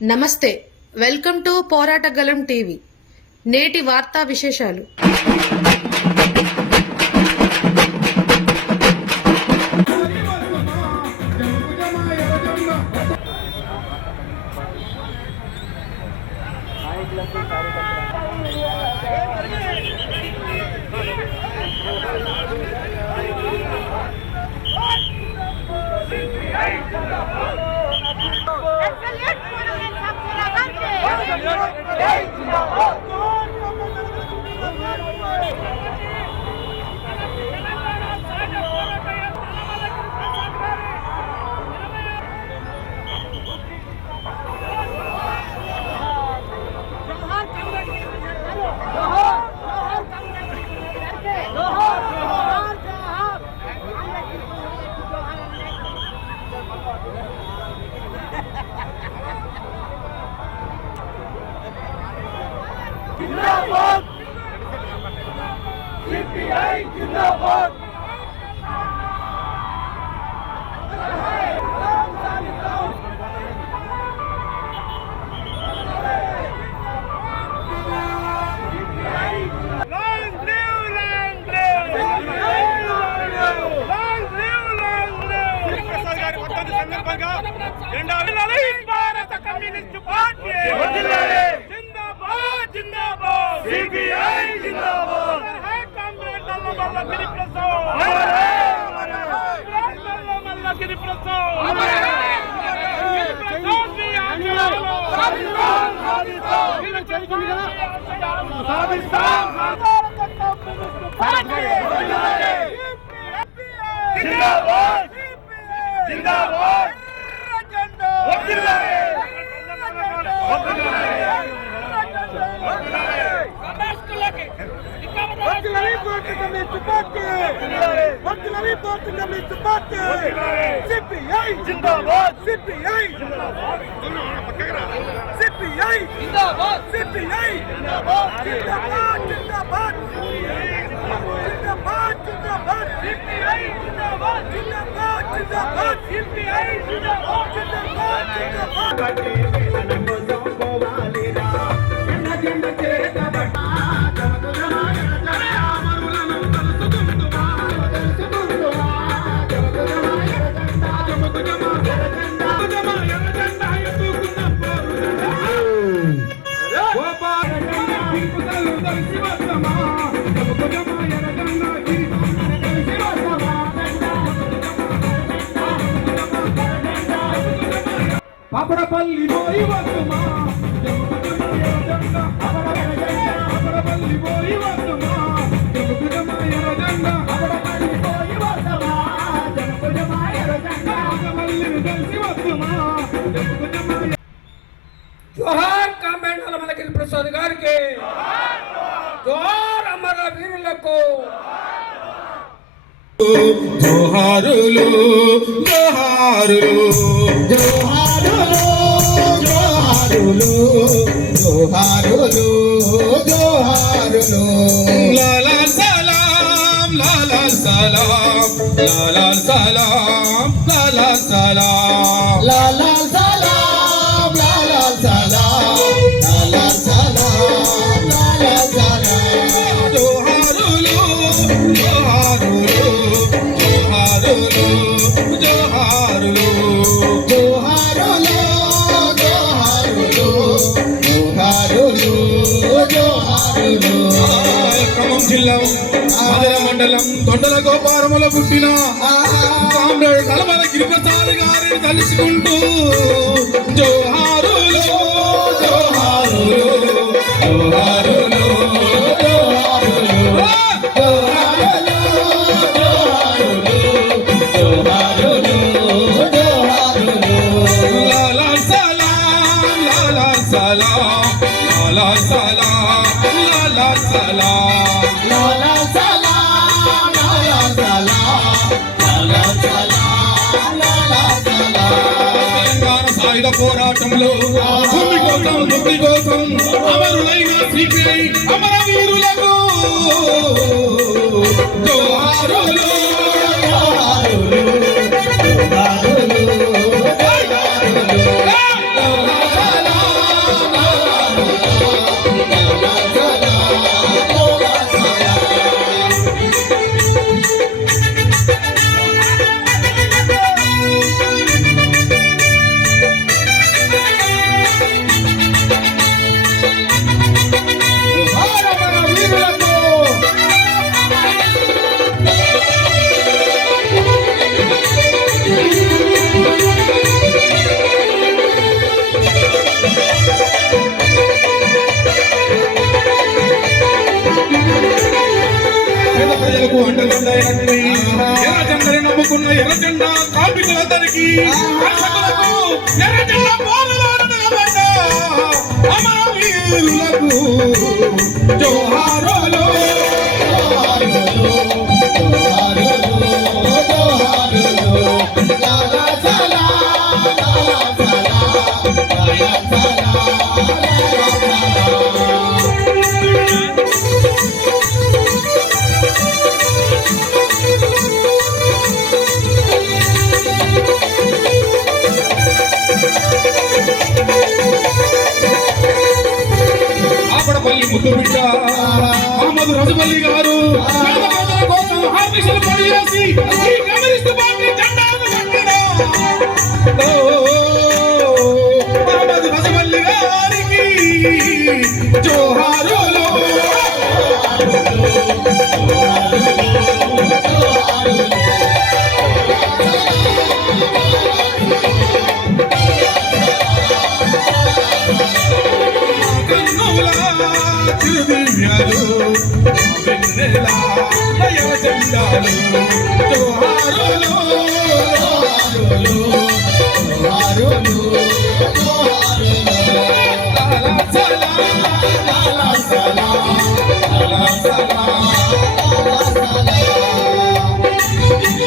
నమస్తే, welcome to పోరాటగలం TV. నేటి వార్తా విశేషాలు. जिंदाबाद सीपीआई जिंदाबाद భారత కమ్యూనిస్టు పార్టీ सीपीआई जिंदाबाद है कांग्रेस नल्ला गिरी प्रसाद नल्ला गिरी प्रसाद जिंदाबाद जिंदाबाद सीपीआई जिंदाबाद सीपीआई जिंदाबाद सीपीआई जिंदाबाद सीपीआई जिंदाबाद जिंदाबाद जिंदाबाद जिंदाबाद जिंदाबाद सीपीआई जिंदाबाद जिंदाबाद जिंदाबाद सीपीआई जिंदाबाद जिंदाबाद అమరపల్లి పోయి వస్తుమా అమరపల్లి పోయి వస్తుమా జనకుజమాయర జెండా అమరపల్లి పోయి వస్తుమా జనకుజమాయర జెండా అమరపల్లిని కలిసి వస్తుమా జనకుజమాయర. జోహార్ కామెంట్ నల్లమలగిరి ప్రసాద్ గారికి, జోహార్ అమర వీరులకు జోహారులు జోహారులు జోహారులు జోహారులు జోహారులు జోహారులు లాలా సలాం లాలా సలాం లాలా సలాం లాలా సలాం లాలా సలాం లాలా సలాం లాలా సలాం లాలా సలాం జోహారులు జోహారులు జోహారులు జోహారులు జోహారులు జోహారులు. ఖమ్మం జిల్లా మధుర మండలం తొండల గోపారముల పుట్టిన కామ్రేడ్ నల్లమల గిరిప్రసాద్ గారిని తలుచుకుంటూ జోహారులు జోహారులు జోహారులు సాయుధ పోరాటంలో భూమి కోసం ముక్తి కోసం అమరులైన సిపిఐ అమరవీరులకు జోహారులు జోహారులు జోహారులు పేద ప్రజలకు అండదండైనటువంటి ఎర్ర జెండని నమ్ముకున్న ఎర్ర జెండా కార్మికులందరికీ కర్షకులకు ఎర్ర జెండా పోరాడాలన్న అమరవీరులకు జోహారులు. ఆపడపల్లి ముద్దు బిడ్డ మహమ్మద్ రజమల్లి గారు పేద ప్రజల కోసం హార్నిషలు పనిచేసి ఈ కమ్యూనిస్ట్ పార్టీ జెండాను పట్టిన మహమ్మద్ రజమల్లి గారికి జోహారులు. చిరుదివ్యాలు వెన్నెల దయవ జెండాలు జోహారులు జోహారులు లాలా సలాం లాలా సలాం లాలా సలాం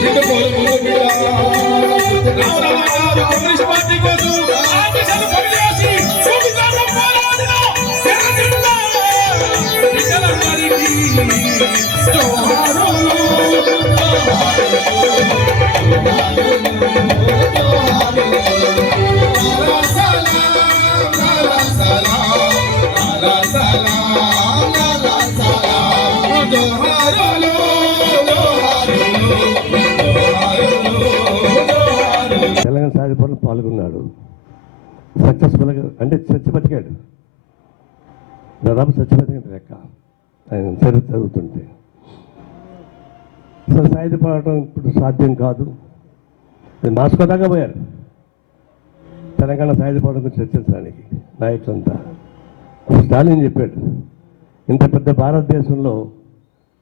బిడ్డపోలు బిడ్డ రామరామ గారు కమ్యూనిస్ట్ పార్టీ కోసం ఆఫీసులు పనిచేసి సువిధానం పోరాడిన ఎర్ర జెండా బిడ్డలందరికీ జోహారులు లాలా సలాం లాలా సలాం లాలా సలాం లాలా సలాం జోహారులు తెలంగాణ సాధిపడంలో పాల్గొన్నాడు. సక్సెస్ఫుల్గా అంటే చచ్చిబతికాడు. దాదాపు చచ్చిబతికిన లెక్క ఆయన చరిత్ర చదువుతుంటే. అసలు సాయుధపడటం ఇప్పుడు సాధ్యం కాదు. మాస్కో దాకా పోయారు తెలంగాణ సాయుధపడడం గురించి చర్చించడానికి నాయకులంతా. స్టాలిన్ చెప్పాడు, ఇంత పెద్ద భారతదేశంలో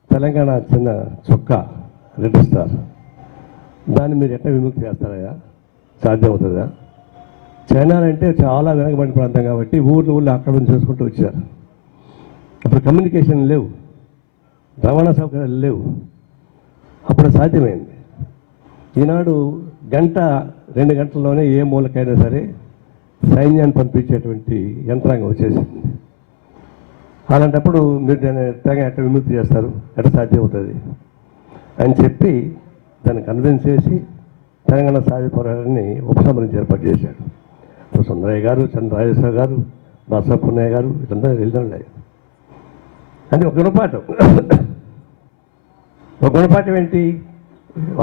తెలంగాణ చిన్న చుక్క రెడ్ స్టార్, దాన్ని మీరు ఎట్లా విముక్తి చేస్తారయ్యా? సాధ్యమవుతుందా? చైనా అంటే చాలా వెనకబడిన ప్రాంతం కాబట్టి ఊళ్ళు ఆక్రమణ చేసుకుంటూ వచ్చారు. అప్పుడు కమ్యూనికేషన్ లేవు, రవాణా సౌకర్యాలు లేవు. అప్పుడు సాధ్యమైంది. ఈనాడు గంట 2 గంటల్లోనే ఏ మూలకైనా సరే సైన్యాన్ని పంపించేటువంటి యంత్రాంగం వచ్చేసింది. అలాంటప్పుడు మీరు దాన్ని ఎట్లా విముక్తి చేస్తారు? ఎట్లా సాధ్యమవుతుంది అని చెప్పి దాన్ని కన్విన్స్ చేసి తెలంగాణ సాయుధ పోరాటాన్ని ఉపసంహరించి ఏర్పాటు చేశాడు. సుందరయ్య గారు, చంద్రరాజేశ్వర గారు, బసవపున్నయ్య గారు వీళ్ళందరూ వెళ్ళినాయి. అంటే ఒక గుణపాఠం. ఒక గుణపాఠం ఏంటి?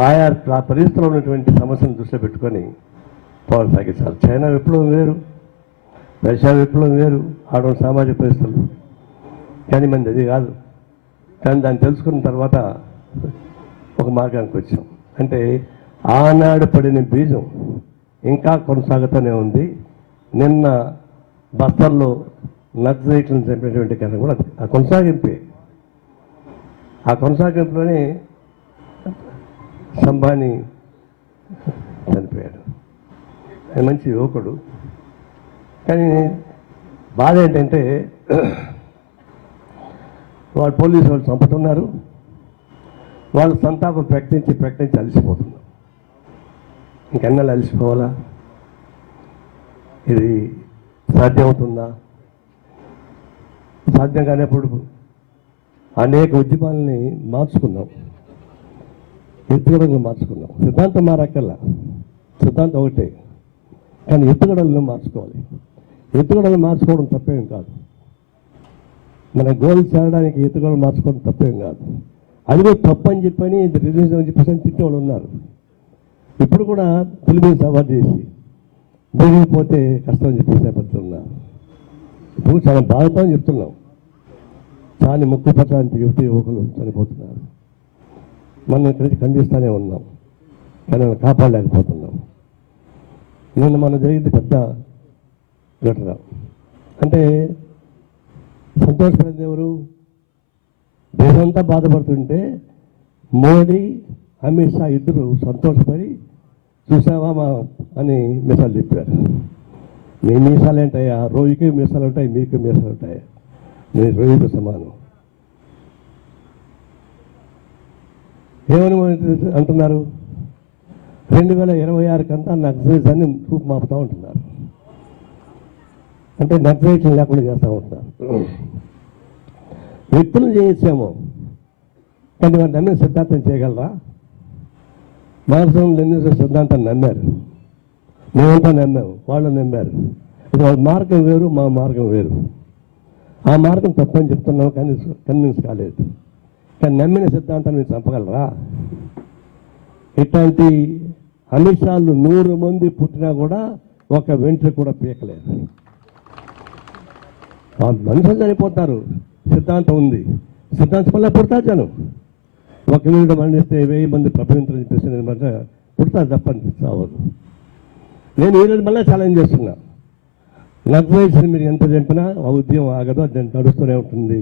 ఆయా పరిస్థితుల్లో ఉన్నటువంటి సమస్యను దృష్టిలో పెట్టుకొని పోరాటం సాగించాలి. చైనా విప్లవం వేరు, రష్యా విప్లవం వేరు, ఆడవాళ్ళ సామాజిక పరిస్థితులు. కానీ మనది అది కాదు. కానీ దాన్ని తెలుసుకున్న తర్వాత ఒక మార్గానికి వచ్చాం. అంటే ఆనాడు పడిన బీజం ఇంకా కొనసాగుతూనే ఉంది. నిన్న బస్తర్లో నక్సలైట్లను చంపినటువంటి కథ కూడా ఆ కొనసాగింపే. ఆ కొనసాగింపులోనే సంబాని చనిపోయాడు. ఆయన మంచి యువకుడు. కానీ బాధ ఏంటంటే వాళ్ళు పోలీసు వాళ్ళు చంపుతున్నారు, వాళ్ళు సంతాపం ప్రకటించి అలసిపోతున్నారు. ఇంకెన్నాళ్ళు అలసిపోవాలా? ఇది సాధ్యమవుతుందా? సాధ్యం కానప్పుడు అనేక ఉద్యమాలని మార్చుకున్నాం, ఎత్తుగడలను మార్చుకున్నాం. సిద్ధాంతం మారక్కల్లా, సిద్ధాంతం ఒకటే. కానీ ఎత్తుగడలను మార్చుకోవాలి. ఎత్తుగడలు మార్చుకోవడం తప్పేం కాదు. మన గోల్ చేరడానికి ఎత్తుగడలు మార్చుకోవడం తప్పేం కాదు. అది కూడా తప్పు అని చెప్పని రిజర్వేషన్ అని చెప్పేసి తిట్టేవాళ్ళు ఉన్నారు. ఇప్పుడు కూడా తెలుగు సవాల్ చేసి జరిగిపోతే కష్టం అని చెప్పేసి నేపథ్యంలో ఇప్పుడు చాలా బాధతో చెప్తున్నాం. చాలా ముక్కు పట్టానికి యువకులు చనిపోతున్నారు. మనం ఇక్కడి నుంచి ఖండిస్తూనే ఉన్నాం, కానీ కాపాడలేకపోతున్నాం. నిన్న మనం జరిగింది పెద్ద ఘటన. అంటే సంతోషపడింది ఎవరు? దేశమంతా బాధపడుతుంటే మోడీ అమిత్ షా ఇద్దరు సంతోషపడి చూసావా మా అని మీసాలు తిప్పారు. మీ మీసాలు ఏంటయ్యా, రోజుకి మీసాలు ఉంటాయి, మీకు మీసాలు ఉంటాయి, మీరు రోజుకు సమానం. ఏమని అంటున్నారు, 2026 కంతా నక్సలైట్స్ చూపు మాపుతూ ఉంటున్నారు. అంటే నక్సలైట్లు లేకుండా చేస్తూ ఉంటున్నారు. వ్యక్తులు చేసాము కానీ వారు నమ్మిన సిద్ధాంతం చేయగలరా? మార్క్సిజం లెనినిజం సిద్ధాంతం నమ్మారు, మేమంతా నమ్మాము, వాళ్ళు నమ్మారు. ఇది వాళ్ళ మార్గం వేరు, మా మార్గం వేరు. ఆ మార్గం తప్పని చెప్తున్నాం కానీ కన్విన్స్ కాలేదు. కానీ నమ్మిన సిద్ధాంతాన్ని మీరు చంపగలరా? ఇట్లాంటి అమిషాలు 100 మంది పుట్టినా కూడా ఒక వెంట్రుక కూడా పీకలేదు. మనుషులు చనిపోతారు, సిద్ధాంతం ఉంది, సిద్ధాంతం వల్ల పుడతారు జనం. ఒక వీడు మరణిస్తే 1000 మంది ప్రపంచం చెప్పేసి మాట పుడతారు తప్పని అవ్వదు. నేను ఈరోజు మళ్ళీ ఛాలెంజ్ చేస్తున్నా, నక్సలైట్స్ని మీరు ఎంత చంపినా ఆ ఉద్యమం ఆగదు, అది నడుస్తూనే ఉంటుంది,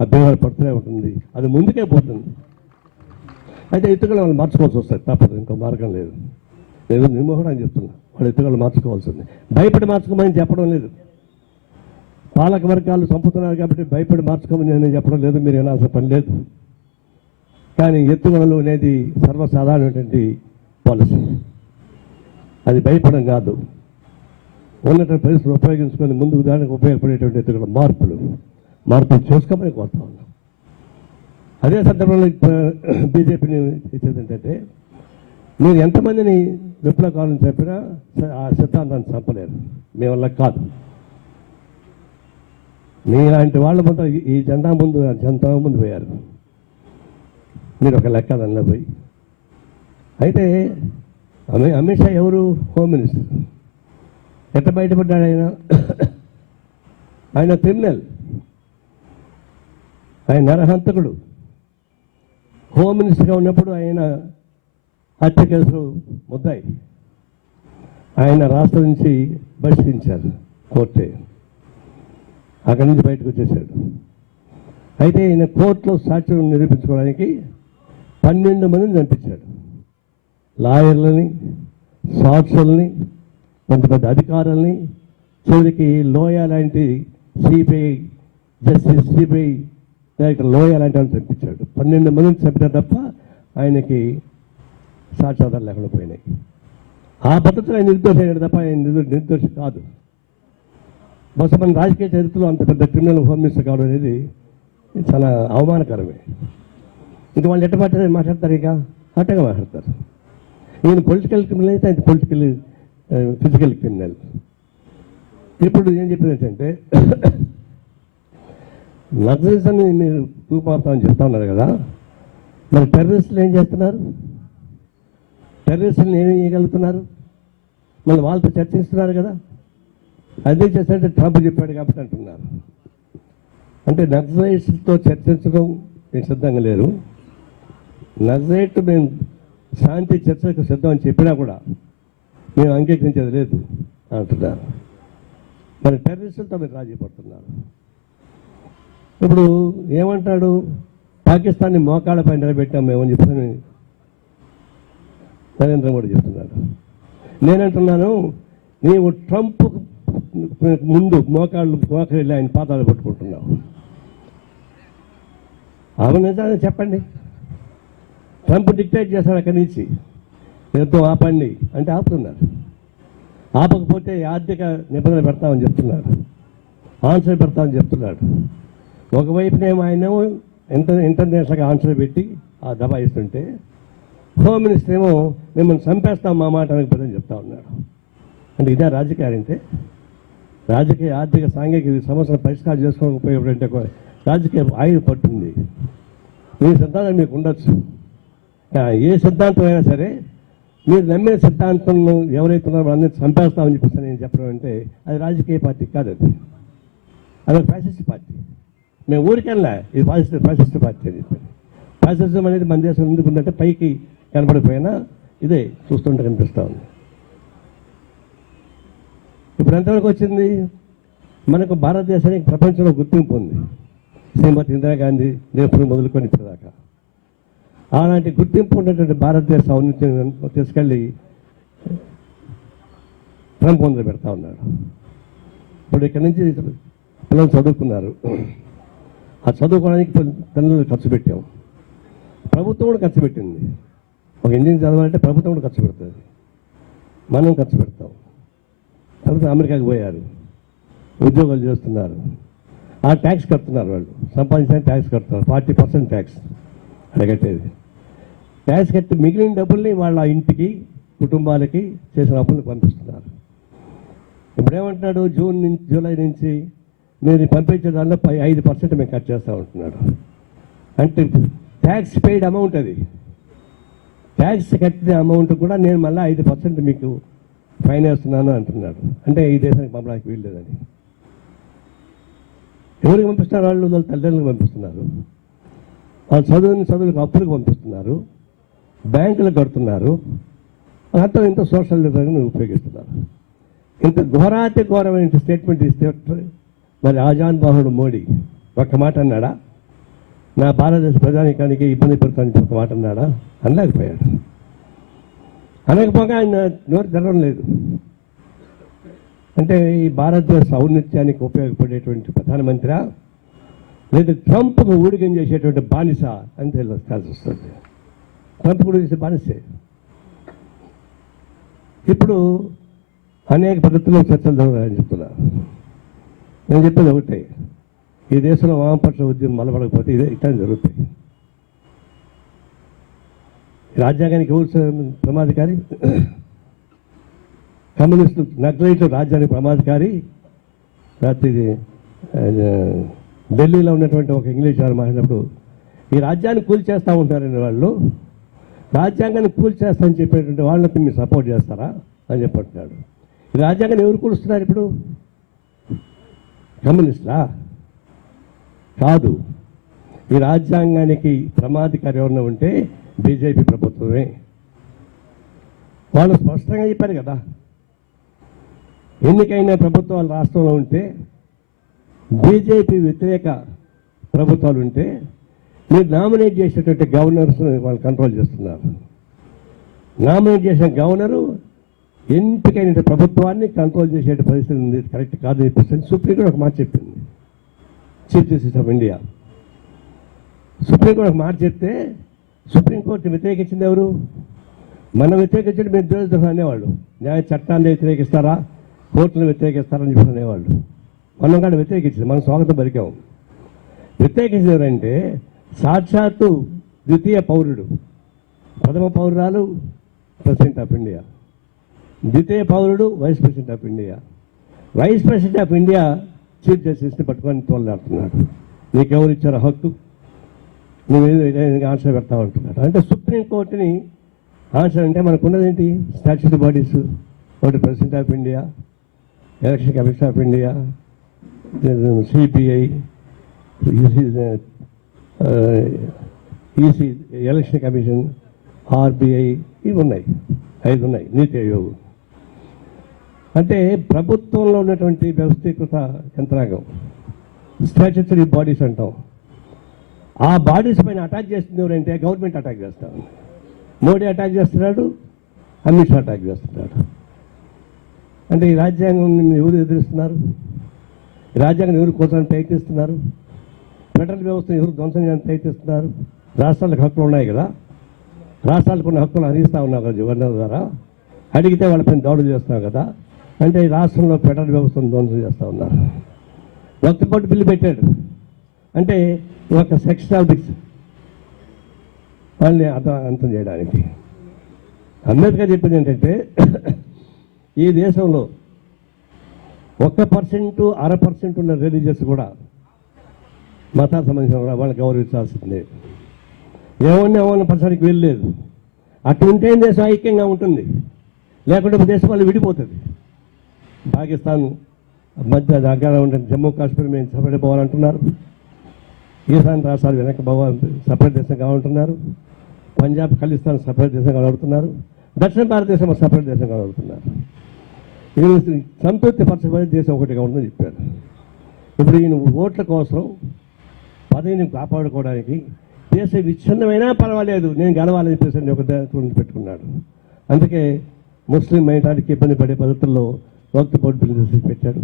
అభ్యవహారం పడుతూనే ఉంటుంది, అది ముందుకే పోతుంది. అయితే ఎత్తుగలు వాళ్ళు మార్చుకోవాల్సి వస్తుంది, తప్పదు, ఇంకో మార్గం లేదు. నేను నిర్మోహం చెప్తున్నా, వాళ్ళు ఎత్తుగలు మార్చుకోవాల్సింది. భయపడి మార్చుకోమని చెప్పడం లేదు. పాలక వర్గాలు చంపుతున్నారు కాబట్టి భయపడి మార్చుకోమని నేను చెప్పడం లేదు, మీరు వినాల్సిన పని లేదు. కానీ ఎత్తుగడలు అనేది సర్వసాధారణమైనటువంటి పాలసీ. అది భయపడడం కాదు, ఉన్నటువంటి పరిస్థితులు ఉపయోగించుకొని ముందుకు దానికి ఉపయోగపడేటువంటి ఎత్తుగడ మార్పులు చేసుకోమని కోరుతా ఉన్నాం. అదే సందర్భంలో బీజేపీని ఇచ్చేది ఏంటంటే, మీరు ఎంతమందిని విప్లవకాలను చెప్పినా ఆ సిద్ధాంతాన్ని చంపలేరు, మీ వల్ల కాదు. మీలాంటి వాళ్ళ ముందు ఈ జెండా ముందు ముందు పోయారు, మీరు ఒక లెక్క దానిలో పోయి. అయితే అమిత్ షా ఎవరు? Home minister. ఎట్ట బయటపడ్డాడు ఆయన? ఆయన క్రిమినల్, ఆయన నరహంతకుడు. హోమ్ మినిస్టర్గా ఉన్నప్పుడు ఆయన హత్య కేసు ముద్దాయి. ఆయన రాష్ట్రం నుంచి బహిష్కరించారు కోర్టే, అక్కడి నుంచి బయటకు వచ్చేసాడు. అయితే ఈయన కోర్టులో సాక్ష్యం నిరూపించుకోవడానికి 12 మందిని చంపించాడు. లాయర్లని, సాక్షుల్ని, కొంతమంది అధికారుల్ని, చివరికి లోయ లాంటి సిబిఐ జస్టిస్, సిబిఐ డైరెక్టర్ లోయ లాంటి వాళ్ళని చంపించాడు. 12 మందిని చంపినా తప్ప ఆయనకి సాక్ష్యాధారాలు లేకుండా పోయినాయి. ఆ పద్ధతిలో ఆయన నిర్దోషి అయినాడు తప్ప ఆయన నిర్దోషి కాదు. బహుశా మన రాజకీయ చరిత్రలో అంత పెద్ద క్రిమినల్ హోమ్ మినిస్టర్ కావడం అనేది చాలా అవమానకరమే. ఇంకా వాళ్ళు ఎట్ట మాట్లాడతారు, ఇక అట్టగా మాట్లాడతారు. ఈయన పొలిటికల్ క్రిమినల్ అయితే ఆయన ఫిజికల్ క్రిమినల్. ఇప్పుడు ఏం చెప్పేది ఏంటంటే, నక్సలిజాన్ని మీరు చూపాపుతామని చెప్తా ఉన్నారు కదా, మరి టెర్రరిస్టులు ఏం చేస్తున్నారు? టెర్రరిస్టులను ఏమేమి చేయగలుగుతున్నారు? మళ్ళీ వాళ్ళతో చర్చిస్తున్నారు కదా. అదే చేస్తే ట్రంప్ చెప్పాడు కాబట్టి అంటున్నారు. అంటే నక్సలైట్స్తో చర్చించడం మీకు సిద్ధంగా లేరు. నక్సలైట్ మేము శాంతి చర్చకు సిద్ధం అని చెప్పినా కూడా మేము అంగీకరించేది లేదు అంటున్నారు. మరి టెర్రరిస్టులతో మీరు రాజీ పడుతున్నారు. ఇప్పుడు ఏమంటాడు, పాకిస్తాన్ని మోకాళ్ళపై నిలబెట్టాం మేమని చెప్పి నరేంద్ర మోడీ చెప్తున్నాడు. నేనంటున్నాను, నీవు ట్రంప్ ముందు మోకాళ్ళు వెళ్ళి ఆయన పాదాలు పట్టుకుంటున్నావు. అవును, నిజాన్ని చెప్పండి. ట్రంప్ డిక్టేట్ చేశాడు అక్కడి నుంచి, యుద్ధం ఆపండి అంటే ఆపుతున్నారు. ఆపకపోతే ఆర్థిక నిబంధనలు పెడతామని చెప్తున్నారు, ఆన్సర్ పెడతామని చెప్తున్నాడు. ఒకవైపునేమో ఆయనేమో ఇంటర్నేషనల్గా ఆన్సర్ పెట్టి ఆ దబాయిస్తుంటే, హోమ్ మినిస్టర్ ఏమో మిమ్మల్ని చంపేస్తాం మా మాట అనకపోతే చెప్తా ఉన్నాడు. అంటే ఇదే రాజకీయాలు అంటే? రాజకీయ, ఆర్థిక, సాంఘిక సమస్యలు పరిష్కారం చేసుకోవడానికి ఉపయోగపడే రాజకీయ ఆయుధ పట్టుంది. మీ సిద్ధాంతం మీకు ఉండొచ్చు, ఏ సిద్ధాంతం అయినా సరే మీరు నమ్మిన సిద్ధాంతం ఎవరైతే ఉన్నారో వాళ్ళని చంపేస్తామని చెప్పేసి నేను చెప్పడం అంటే అది రాజకీయ పార్టీ కాదు, అదొక ఫ్యాసిస్ట్ పార్టీ. మేము ఊరికెళ్ళా ఇది ఫ్యాసిస్ట్ పార్టీ అని చెప్పి. ఫ్యాసిజం అనేది మన దేశం ఎందుకు ఉందంటే పైకి కనపడిపోయినా ఇదే చూస్తుంటే కనిపిస్తూ ఉంది. ఇప్పుడు ఎంతవరకు వచ్చింది? మనకు భారతదేశానికి ప్రపంచంలో గుర్తింపు ఉంది. శ్రీమతి ఇందిరాగాంధీ నేపుడు మొదలుకొని ఇప్పటిదాకా అలాంటి గుర్తింపు ఉన్నటువంటి భారతదేశ ఔన్నత్యం తీసుకెళ్ళి ట్రంప్ మొదలు పెడతా ఉన్నాడు. ఇప్పుడు ఇక్కడి నుంచి పిల్లలు చదువుకున్నారు. ఆ చదువుకోవడానికి తల్లిదండ్రులు ఖర్చు పెట్టాం, ప్రభుత్వం కూడా ఖర్చు పెట్టింది. ఒక ఇంజనీర్ చదవాలంటే ప్రభుత్వం కూడా ఖర్చు పెడుతుంది, మనం ఖర్చు పెడతాం. తర్వాత అమెరికాకి పోయారు, ఉద్యోగాలు చేస్తున్నారు, ఆ ట్యాక్స్ కడుతున్నారు. వాళ్ళు సంపాదించిన ట్యాక్స్ కడుతున్నారు, 40% ట్యాక్స్ అడగట్టేది. ట్యాక్స్ కట్టి మిగిలిన డబ్బుల్ని వాళ్ళ ఇంటికి కుటుంబాలకి చేసిన అప్పులకు పంపిస్తున్నారు. ఇప్పుడు ఏమంటున్నాడు, జూలై నుంచి మీరు పంపించే దానిలో 5% మేము కట్ చేస్తూ ఉంటున్నాడు. అంటే ట్యాక్స్ పెయిడ్ అమౌంట్, అది ట్యాక్స్ కట్టిన అమౌంట్ కూడా నేను మళ్ళీ 5% మీకు ఫైన్ వేస్తున్నాను అంటున్నాడు. అంటే ఈ దేశానికి పంపడానికి వీల్లేదని. ఎవరికి పంపిస్తున్నారు? వాళ్ళ తల్లిదండ్రులకు పంపిస్తున్నారు, వాళ్ళు చదువులకు అప్పులకు పంపిస్తున్నారు, బ్యాంకులకు కడుతున్నారు, అంతా ఇంత సోషల్ లిబరల్ని ఉపయోగిస్తున్నారు. ఇంత ఘోరాతి ఘోరమైన స్టేట్మెంట్ ఇస్తే మరి ఆజానుబాహుడు మోడీ ఒక్క మాట అన్నాడా? నా భారతదేశ ప్రజానికానికి ఇబ్బంది పెడతానికి ఒక మాట అన్నాడా? అనలేకపోయాడు. అనకపోగా ఆయన నోరు తెరవడం లేదు. అంటే ఈ భారతదేశ ఔన్నత్యానికి ఉపయోగపడేటువంటి ప్రధానమంత్రి లేదా ట్రంప్కు ఊడిగం చేసేటువంటి బానిస అని తెలుసుకోవాల్సి వస్తుంది. ట్రంప్ కూడా చేసే బానిసే. ఇప్పుడు అనేక పద్ధతుల్లో చర్చలు జరుగుతాయని చెప్తున్నారు. నేను చెప్పేది ఒకటే, ఈ దేశంలో వామపక్ష ఉద్యమం మలబడకపోతే ఇదే ఇట్లా జరుగుతాయి. రాజ్యాంగానికి ఎవరు ప్రమాదకారి? కమ్యూనిస్టు నక్సలైట్లు రాజ్యానికి ప్రమాదకారి. రాత్రి ఢిల్లీలో ఉన్నటువంటి ఒక ఇంగ్లీష్ వారు మాట్లాడినప్పుడు ఈ రాజ్యాన్ని కూల్చేస్తూ ఉంటారని వాళ్ళు, రాజ్యాంగాన్ని కూల్చేస్తామని చెప్పేటువంటి వాళ్ళకి మీరు సపోర్ట్ చేస్తారా అని చెప్పంటున్నాడు. ఈ రాజ్యాంగాన్ని ఎవరు కూలుస్తున్నారు ఇప్పుడు? కమ్యూనిస్టులా? కాదు. ఈ రాజ్యాంగానికి ప్రమాదకారి ఎవరన్నా ఉంటే బీజేపీ ప్రభుత్వమే. వాళ్ళు స్పష్టంగా చెప్పారు కదా, ఎన్నికైన ప్రభుత్వాలు రాష్ట్రంలో ఉంటే, బీజేపీ వ్యతిరేక ప్రభుత్వాలు ఉంటే మీరు నామినేట్ చేసేటువంటి గవర్నర్స్ని వాళ్ళు కంట్రోల్ చేస్తున్నారు. నామినేట్ చేసిన గవర్నరు ఎంపికైన ప్రభుత్వాన్ని కంట్రోల్ చేసే పరిస్థితి ఉంది. కరెక్ట్ కాదు చెప్పేసి సుప్రీంకోర్టు ఒక మాట చెప్పింది. Chief justice of India supreme court ఒక మాట చెప్తే సుప్రీంకోర్టు వ్యతిరేకించింది ఎవరు? మనం వ్యతిరేకించండి, మీరు దేశద్రోహం అనేవాళ్ళు. న్యాయ చట్టాన్ని వ్యతిరేకిస్తారా, కోర్టును వ్యతిరేకిస్తారని చెప్పి అనేవాళ్ళు. మనం కూడా వ్యతిరేకించింది, మనం స్వాగతం పలికాము. వ్యతిరేకించింది ఎవరంటే సాక్షాత్తు ద్వితీయ పౌరుడు, ప్రథమ పౌరురాలు ప్రెసిడెంట్ ఆఫ్ ఇండియా, ద్వితీయ పౌరుడు vice president of India. Vice president of India chief జస్టిస్ని పట్టుకొని తోలాడుతున్నాడు. నీకెవరు ఇచ్చారు హక్కు, నువ్వు ఆన్సర్ పెడతావు అంటున్నాడు. అంటే సుప్రీంకోర్టుని ఆన్సర్ అంటే మనకున్నది ఏంటి? స్టాట్యూటరీ బాడీస్, ఒకటి president of India, election commission of India, CPI, EC election commission, RBI, ఇవి ఉన్నాయి, 5 ఉన్నాయి. నీతి ఆయోగ్ అంటే ప్రభుత్వంలో ఉన్నటువంటి వ్యవస్థీకృత యంత్రాంగం, స్టాట్యూటరీ బాడీస్ అంటాం. ఆ బాడీస్ పైన అటాక్ చేస్తుంది ఎవరంటే గవర్నమెంట్ అటాక్ చేస్తాం. మోడీ అటాక్ చేస్తున్నాడు, అమిత్ షా అటాక్ చేస్తున్నాడు. అంటే ఈ రాజ్యాంగం ఎవరు ఎదురిస్తున్నారు? ఈ రాజ్యాంగం ఎవరు కోసాన్ని ప్రయత్నిస్తున్నారు? ఫెడరల్ వ్యవస్థను ఎవరు ధ్వంసం చేయడానికి ప్రయత్నిస్తున్నారు? రాష్ట్రాలకు హక్కులు ఉన్నాయి కదా, రాష్ట్రాలకు ఉన్న హక్కులు హరిస్తూ ఉన్నావు కదా గవర్నర్ ద్వారా. అడిగితే వాళ్ళపైన దాడులు చేస్తున్నావు కదా. అంటే ఈ రాష్ట్రంలో ఫెడరల్ వ్యవస్థను ధ్వంసం చేస్తూ ఉన్నారు. వక్ఫ్ బిల్లు పెట్టాడు అంటే ఒక సెక్షన్ ఆఫ్ దిక్స్ వాళ్ళని అంతం చేయడానికి. అంబేద్కర్ చెప్పింది ఏంటంటే ఈ దేశంలో 1%, 0.5% ఉన్న రిలీజియస్ కూడా మతాలకు సంబంధించిన వాళ్ళని గౌరవించాల్సిందే. ఏమన్నా పర్సెంట్కి వెళ్ళలేదు. అటుంటే దేశం ఐక్యంగా ఉంటుంది, లేకుంటే దేశం వాళ్ళు విడిపోతుంది. పాకిస్తాన్ మధ్య దగ్గర ఉంటుంది, జమ్మూ కాశ్మీర్ మేము సపరేట్ పోవాలంటున్నారు, ఈశాన్య రాష్ట్రాలు వెనక్కి సపరేట్ దేశం కావాలంటున్నారు, పంజాబ్ ఖలిస్తాన్ సపరేట్ దేశం కావాలంటున్నారు, దక్షిణ భారతదేశం సపరేట్ దేశం కావాలంటున్నారు. ఇది సంతృప్తి పరచబడే దేశం ఒకటిగా ఉందని చెప్పారు. ఇప్పుడు ఈయన ఓట్ల కోసం పదవిని కాపాడుకోవడానికి దేశ విచ్ఛిన్నమైనా పర్వాలేదు నేను గెలవాలని చెప్పేసి ఒక పెట్టుకున్నాడు. అందుకే ముస్లిం మైనారిటీకి ఇబ్బంది పడే పద్ధతుల్లో వక్త్ బోర్డు బిల్లు చేసి పెట్టాడు.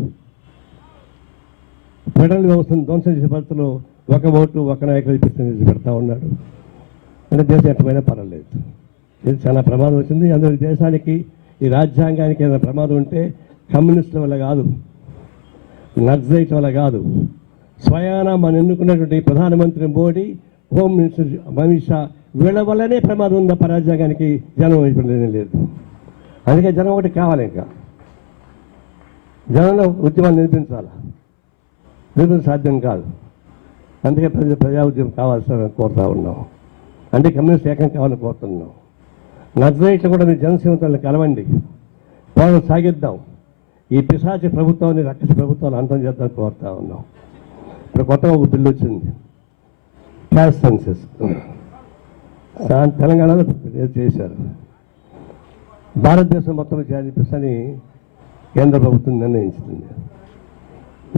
ఫెడరల్ వ్యవస్థను ధ్వంసం చేసే పద్ధతిలో ఒక ఓటు ఒక నాయకుడు చేసి పెడతా ఉన్నాడు. అంటే దేశం ఎట్టమైనా పర్వాలేదు. ఇది చాలా ప్రమాదం వచ్చింది. అందులో ఈ దేశానికి ఈ రాజ్యాంగానికి ఏదైనా ప్రమాదం ఉంటే కమ్యూనిస్టుల వల్ల కాదు, నక్సలైట్ వల్ల కాదు, స్వయాన మనం ఎన్నుకున్నటువంటి ప్రధానమంత్రి మోడీ, హోమ్ మినిస్టర్ అమిత్ షా వీళ్ళ వల్లనే ప్రమాదం ఉంది. రాజ్యాంగానికి జనం అయిపోయింది లేదు. అందుకే జనం ఒకటి కావాలి. ఇంకా జనంలో ఉద్యమాన్ని నిర్మించాలి. సాధ్యం కాదు. అందుకే ప్రజా ఉద్యమం కావాల్సిన కోరుతా ఉన్నాం. అంటే కమ్యూనిస్ట్ ఏకం కావాలని కోరుతున్నాం. నక్సలైట్లు కూడా మీరు జనసేవతలను కలవండి, పోరాటం సాగిద్దాం. ఈ పిశాచి ప్రభుత్వాన్ని రక్షణ ప్రభుత్వాలు అంతం చేద్దామని కోరుతా ఉన్నాం. ఇప్పుడు కొత్తగా ఒక బిల్లు వచ్చింది, క్యాస్ట్ సెన్సెస్. తెలంగాణలో చేశారు. భారతదేశం మొత్తం చేయాలని కేంద్ర ప్రభుత్వం నిర్ణయించింది.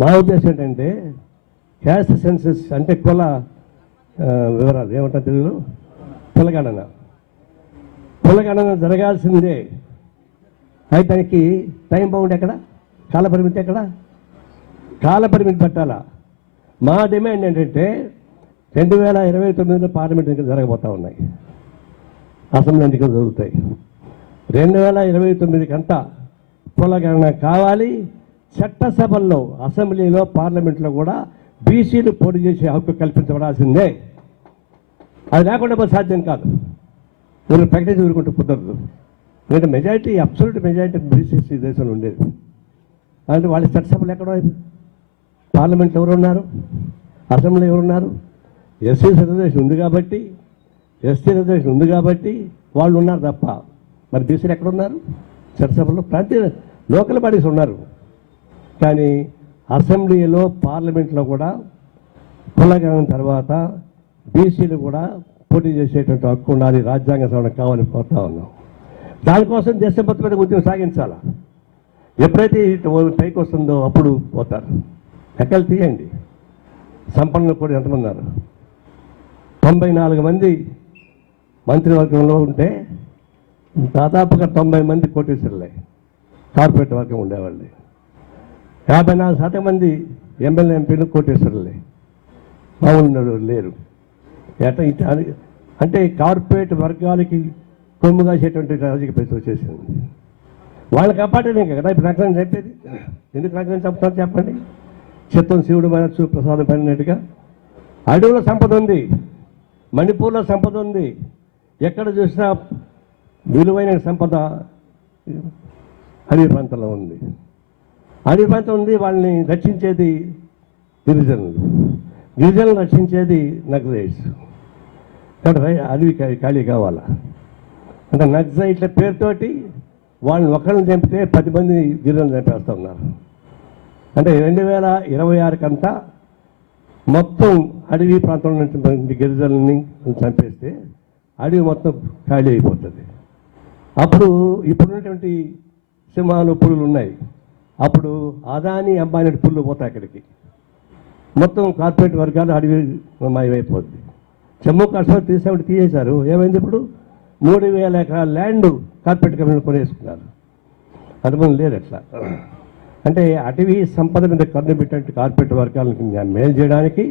మా ఉద్దేశం ఏంటంటే క్యాస్ట్ సెన్సెస్ అంటే కుల వివరాలు ఏమంటారు తెలుగులో, కులగణన జరగాల్సిందే. అయితే దానికి టైం బౌండ్ ఎక్కడ, కాలపరిమితి ఎక్కడ, కాలపరిమితి పెట్టాలా. మా డిమాండ్ ఏంటంటే 2029లో పార్లమెంట్ ఎన్నికలు జరగబోతూ ఉన్నాయి, అసెంబ్లీ ఎన్నికలు జరుగుతాయి. 2029 కంతా కులగణన కావాలి. చట్టసభల్లో, అసెంబ్లీలో, పార్లమెంట్లో కూడా బీసీలు పోటీ చేసే హక్కు కల్పించబడాల్సిందే. అది లేకుండా సాధ్యం కాదు. వీళ్ళు ప్రకటించి ఊరుకుంటూ కుదరదు. ఎందుకంటే మెజారిటీ, అబ్సల్యూట్ మెజారిటీ బీసీస్ ఈ దేశంలో ఉండేది. అంటే వాళ్ళ చట్టసభలు ఎక్కడో, పార్లమెంట్లో ఎవరున్నారు, అసెంబ్లీ ఎవరున్నారు? ఎస్సీ రిజర్వేషన్ ఉంది కాబట్టి, ఎస్టీ రిజర్వేషన్ ఉంది కాబట్టి వాళ్ళు ఉన్నారు తప్ప మరి బీసీలు ఎక్కడున్నారు? చట్టసభలో ప్రాంతీయ లోకల్ బాడీస్ ఉన్నారు. కానీ అసెంబ్లీలో, పార్లమెంట్లో కూడా కులగణన తర్వాత బీసీలు కూడా పోటీ చేసేటువంటి హక్కు ఉండాలి. రాజ్యాంగ సవరణ కావాలని కోరుతా ఉన్నాం. దానికోసం దేశం మొత్తం మీద ఉద్యమం సాగించాలా. ఎప్పుడైతే పైకి వస్తుందో అప్పుడు పోతారు. లెక్కలు తీయండి. సంపన్నులు కూడా ఎంతమంది ఉన్నారు? 94 మంది మంత్రివర్గంలో ఉంటే దాదాపుగా 90 మంది కోటీశ్వరులే, కార్పొరేట్ వర్గం ఉండేవాళ్ళు. 54% మంది ఎమ్మెల్యే ఎంపీలు కోటీశ్వరులే, మామూలు లేరు. అంటే కార్పొరేట్ వర్గాలకి కొమ్ము కాసేటువంటి రాజకీయ పరిస్థితి వచ్చేసింది. వాళ్ళని కాపాడలేం కదా ఇప్పుడు రకం చెప్పేది. ఎందుకు రకం చెప్తారు చెప్పండి? చిత్తం శివుడు మనసు ప్రసాదం పడినట్టుగా అడవుల సంపద ఉంది, మణిపూర్లో సంపద ఉంది, ఎక్కడ చూసినా విలువైన సంపద అడవి ప్రాంతంలో ఉంది. అడవి ప్రాంతం ఉంది, వాళ్ళని రక్షించేది గిరిజనులు రక్షించేది నక్సలైట్స్. కాబట్టి అడవి ఖాళీ కావాలా. అంటే నక్సలైట్ల పేరుతోటి వాళ్ళని ఒకళ్ళని చంపితే 10 మంది గిరిజనులు చంపేస్తూ ఉన్నారు. అంటే 2026 కంతా మొత్తం అడవి ప్రాంతంలో ఉన్నటువంటి గిరిజనుల్ని చంపేస్తే అడవి మొత్తం ఖాళీ అయిపోతుంది. అప్పుడు ఇప్పుడున్నటువంటి సింహాలు, పులులు ఉన్నాయి. అప్పుడు అదాని, అంబానీ పుల్లు పోతాయి అక్కడికి. మొత్తం కార్పొరేట్ వర్గాలు అడవి మాయమైపోద్ది. జమ్మూ కాశ్మీర్ తీసేశారు. ఏమైంది? ఇప్పుడు 3000 ఎకరాల ల్యాండ్ కార్పొరేట్ కంపెనీలు కొనేసుకున్నారు. అంతమంది లేరు అట్లా. అంటే అటవీ సంపద మీద కన్ను పెట్టినట్టు కార్పొరేట్ వర్గాలను మేలు చేయడానికి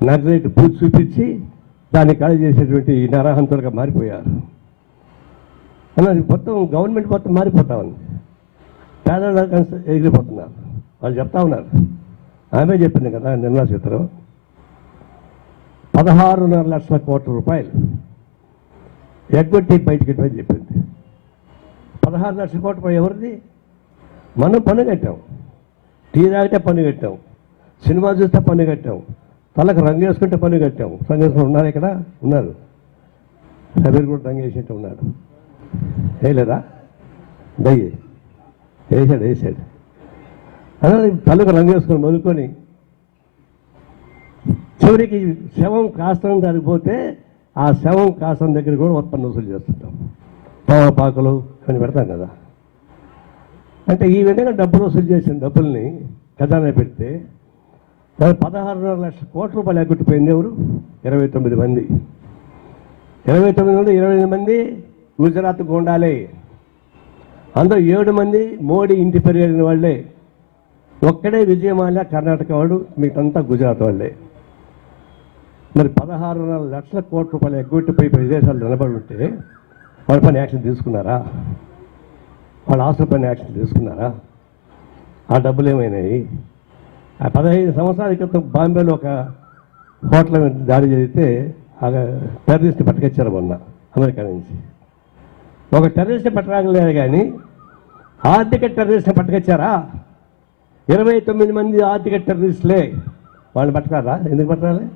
నక్సలైట్ పూర్తి చూపించి దాన్ని ఖాళీ చేసేటువంటి నరహంతులుగా మారిపోయారు. అన్నది మొత్తం గవర్నమెంట్ మొత్తం మారిపోతా ఉంది. పేదలు ఎగిరిపోతున్నారు. వాళ్ళు చెప్తా ఉన్నారు. ఆమె చెప్పింది కదా నిర్మలా సీతారామన్ 16.5 లక్షల కోట్ల రూపాయలు ఎగ్గొట్టి బయటికి అని చెప్పింది. 16 లక్షల కోట్ల రూపాయలు ఎవరిది? మనం పన్ను కట్టాం. టీ తాగితే పన్ను కట్టాం, సినిమా చూస్తే పన్ను కట్టాం, తలకు రంగు వేసుకుంటే పన్ను కట్టాం. రంగు వేసుకుని ఉన్నారు ఇక్కడ, ఉన్నారు. సబీర్ కూడా రంగు వేసినట్టు ఉన్నాడు. వేయలేదా? దయ్యే వేసాడు. అదే తలకు రంగు వేసుకొని మొదలుకొని చివరికి శవం కాస్తం దానిపోతే ఆ శవం కాస్తం దగ్గర కూడా ఉత్పన్నం వసూలు చేస్తుంటాం. తమలపాకులు అని పెడతాం కదా. అంటే ఈ విధంగా డబ్బులు వసూలు చేసిన డబ్బుల్ని ఖజానా పెడితే మరి 16.5 లక్షల కోట్ల రూపాయలు ఎగ్గొట్టిపోయింది ఎవరు? 29 మంది. 29 నుండి 28 మంది గుజరాత్ గోండాలే. అందులో 7 మంది మోడీ ఇంటి పెరిగిన వాళ్ళే. ఒక్కడే విజయమాల్య కర్ణాటక వాడు, మీకంతా గుజరాత్ వాళ్ళే. మరి 16.5 లక్షల కోట్ల రూపాయలు ఎగ్గొట్టిపోయి విదేశాలు నిలబడి ఉంటే వాళ్ళ పైన యాక్షన్ తీసుకున్నారా? వాళ్ళ ఆస్తుల పైన యాక్షన్ తీసుకున్నారా? ఆ డబ్బులు ఏమైనాయి? ఆ 15 సంవత్సరాల క్రితం బాంబేలో ఒక హోటల్ మీద దాడి జరిగితే ఆ టెర్రరిస్ట్ని పట్టుకొచ్చారు మొన్న అమెరికా నుంచి. ఒక టెర్రరిస్ట్ని పట్టరాగలేదు కానీ ఆర్థిక టెర్రరిస్ట్ని పట్టుకొచ్చారా? 29 మంది ఆర్థిక టెర్రరిస్టులే. వాళ్ళని పట్టరారా? ఎందుకు పట్టరాలే?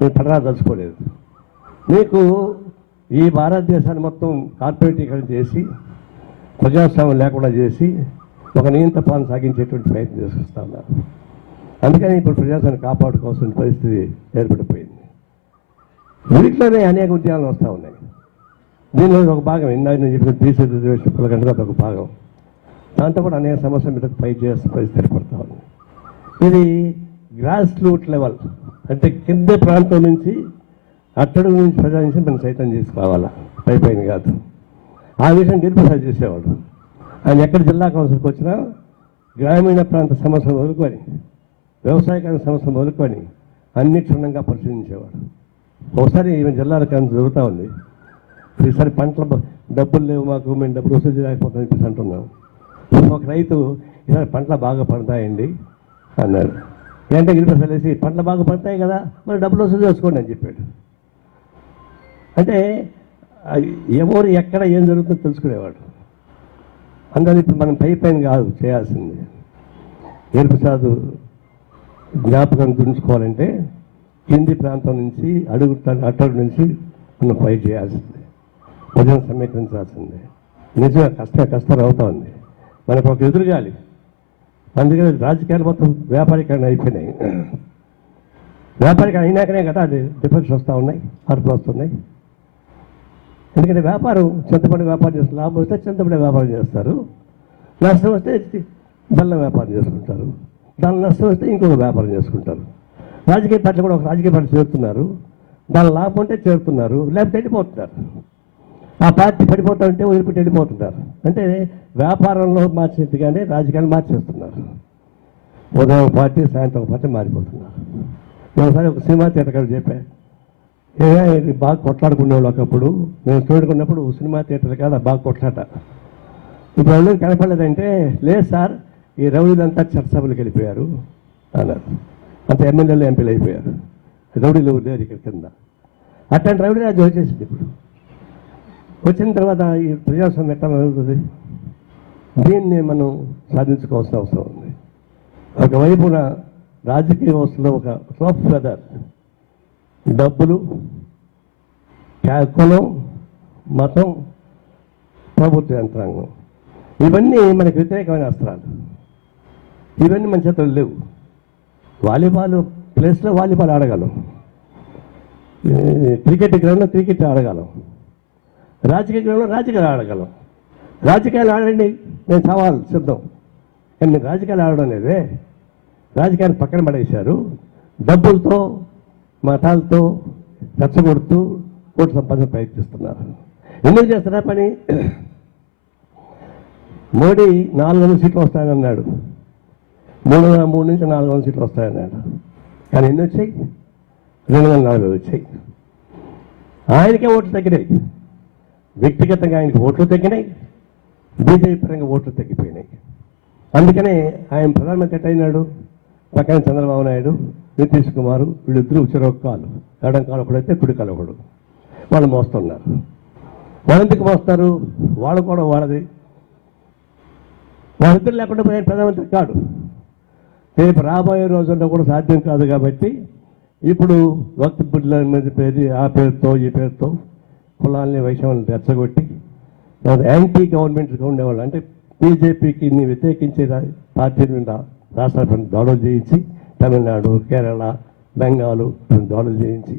నేను పట్టరా తలుచుకోలేదు. మీకు ఈ భారతదేశాన్ని మొత్తం కార్పొరేటీకరణ చేసి ప్రజాస్వామ్యం లేకుండా చేసి ఒక నియంత్రణ పాలన సాగించేటువంటి ప్రయత్నం చేసుకొస్తా ఉన్నారు. అందుకని ఇప్పుడు ప్రజాస్వామ్యం కాపాడుకోవాల్సిన పరిస్థితి ఏర్పడిపోయింది. వీటిలోనే అనేక ఉద్యమాలు వస్తూ ఉన్నాయి. దీనిలో ఒక భాగం ఇందాక నేను చెప్పిన బీసీ రిజర్వేషన్ పిల్లకంటే ఒక భాగం. దాంతో కూడా అనేక సమస్యల మీద ఫైట్ చేస్తున్న పరిస్థితి ఏర్పడతా ఉంది. ఇది గ్రాస్ రూట్ లెవెల్, అంటే కింద ప్రాంతం నుంచి అట్టడుగు నుంచి ప్రజల నుంచి మనం సైతం తీసుకురావాలా, పైన కాదు. ఆ విషయం గిరిప్రసాద్ చేసేవాడు. ఆయన ఎక్కడ జిల్లా కౌన్సిల్కి వచ్చినా గ్రామీణ ప్రాంత సమస్యలు మొదలుకొని వ్యవసాయకాల సమస్యలు మొదలుకొని అన్ని క్షుణ్ణంగా పరిశీలించేవాడు. ఒకసారి ఈమె జిల్లాల కౌన్సిల్ జరుగుతూ ఉంది. ఈసారి పంటల డబ్బులు లేవు మాకు, మేము డబ్బులు వసూలు చేయలేకపోతాం చెప్పేసి అంటున్నాం. ఒక రైతు ఈసారి పంటలు బాగా పడతాయండి అన్నాడు. ఏంటంటే గిరిప్రసాద్ వేసి పంటలు బాగా పడతాయి కదా, మరి డబ్బులు వసూలు చేసుకోండి అని చెప్పాడు. అంటే ఎవరు ఎక్కడ ఏం జరుగుతుందో తెలుసుకునేవాడు. అందువల్ల ఇప్పుడు మనం పైన కాదు చేయాల్సింది. గిరిప్రసాద్ జ్ఞాపకం గురించుకోవాలంటే కింది ప్రాంతం నుంచి అట్టడు నుంచి మనం ఫైట్ చేయాల్సిందే, ప్రజలను సమీకరించాల్సిందే. నిజంగా కష్టం అవుతా ఉంది. మనకు ఒక ఎదురుగాలి. అందుకని రాజకీయాలు మొత్తం వ్యాపారీకరణ అయిపోయినాయి. వ్యాపారీకరణ అయినాకనే కదా డిఫెక్ట్స్ వస్తూ ఉన్నాయి, మార్పులు వస్తున్నాయి. ఎందుకంటే వ్యాపారం చింతపండు వ్యాపారం చేస్తారు, లాభం వస్తే చింతపండు వ్యాపారం చేస్తారు, నష్టం వస్తే బెల్లం వ్యాపారం చేసుకుంటారు, దాని నష్టం వస్తే ఇంకొక వ్యాపారం చేసుకుంటారు. రాజకీయ పార్టీలు కూడా ఒక రాజకీయ పార్టీ చేరుతున్నారు, దాని లాభం ఉంటే చేరుతున్నారు, లేకపోతే వెళ్ళిపోతున్నారు. ఆ పార్టీ పడిపోతా ఉంటే వదిలిపెట్టి వెళ్ళిపోతున్నారు. అంటే వ్యాపారంలో మార్చేది కానీ రాజకీయాలు మార్చేస్తున్నారు. ఉదయం ఒక పార్టీ సాయంత్రం ఒక పార్టీ మారిపోతున్నారు. ఒకసారి ఒక సినిమా థియేటర్ చెప్పా, బాగా కొట్లాడుకునేవాళ్ళు ఒకప్పుడు. నేను చూడుకున్నప్పుడు సినిమా థియేటర్ కాదు బాగా కొట్లాట. ఇప్పుడు అందరూ కనపడలేదంటే, లేదు సార్ ఈ రౌడీలంతా చట్టసభలకు వెళ్ళిపోయారు అన్నారు. అంత ఎమ్మెల్యేలు ఎంపీలు అయిపోయారు, రౌడీలు లేరు ఇక్కడ కింద. అట్లాంటి రౌడీ అది వచ్చేసింది. ఇప్పుడు వచ్చిన తర్వాత ఈ ప్రజాస్వామ్యం ఎట్లా జరుగుతుంది? దీన్ని మనం సాధించుకోవాల్సిన అవసరం ఉంది. ఒకవైపున రాజకీయ వ్యవస్థలో ఒక సాఫ్ట్ వెదర్, డబ్బులు, కులం, మతం, ప్రభుత్వ యంత్రాంగం, ఇవన్నీ మనకు వ్యతిరేకమైన అస్త్రాలు. ఇవన్నీ మన చేతుల్లో లేవు. వాలీబాల్ ప్లేస్లో వాలీబాల్ ఆడగలం, క్రికెట్ గ్రౌండ్లో క్రికెట్ ఆడగలం, రాజకీయ గ్రౌండ్లో రాజకీయాలు ఆడగలం. రాజకీయాలు ఆడండి, నేను సవాల్ సిద్ధం. కానీ మీరు రాజకీయాలు ఆడడం లేదే. రాజకీయాలు పక్కన పడేశారు. డబ్బులతో మతాలతో రెచ్చగొడుతూ ఓటు సంపాదన ప్రయత్నిస్తున్నారు. ఎందుకు చేస్తారా పని? మోడీ 400 సీట్లు వస్తాయన్నాడు, 303 నుంచి 400 సీట్లు వస్తాయన్నాడు. కానీ ఎన్ని వచ్చాయి? 240 వచ్చాయి. ఆయనకే ఓట్లు తగ్గినాయి. వ్యక్తిగతంగా ఆయనకి ఓట్లు తగ్గినాయి, బీజేపీ పరంగా ఓట్లు తగ్గిపోయినాయి. అందుకనే ఆయన ప్రధానమంత్రి అయినాడు. పక్కన చంద్రబాబు నాయుడు, నితీష్ కుమార్, వీళ్ళిద్దరూ చెరొక కాలు, ఎడం కాలు ఒకడైతే కుడి కాలు ఒకడు. వాళ్ళు మోస్తున్నారు. వాళ్ళెందుకు మోస్తారు? వాళ్ళు కూడా వాళ్ళది. వాళ్ళిద్దరు లేకుండా ఆయన ప్రధానమంత్రి కాడు. రేపు రాబోయే రోజుల్లో కూడా సాధ్యం కాదు. కాబట్టి ఇప్పుడు వక్త్ బిడ్ల మీద పేరు, ఆ పేరుతో ఈ పేరుతో కులాలని వైషమ్యాలను రెచ్చగొట్టి యాంటీ గవర్నమెంట్గా ఉండేవాళ్ళు, అంటే బీజేపీకి వ్యతిరేకించే పార్టీల మీద రాష్ట్రాల దాడులు చేయించి, తమిళనాడు, కేరళ, బెంగాలు దాడులు చేయించి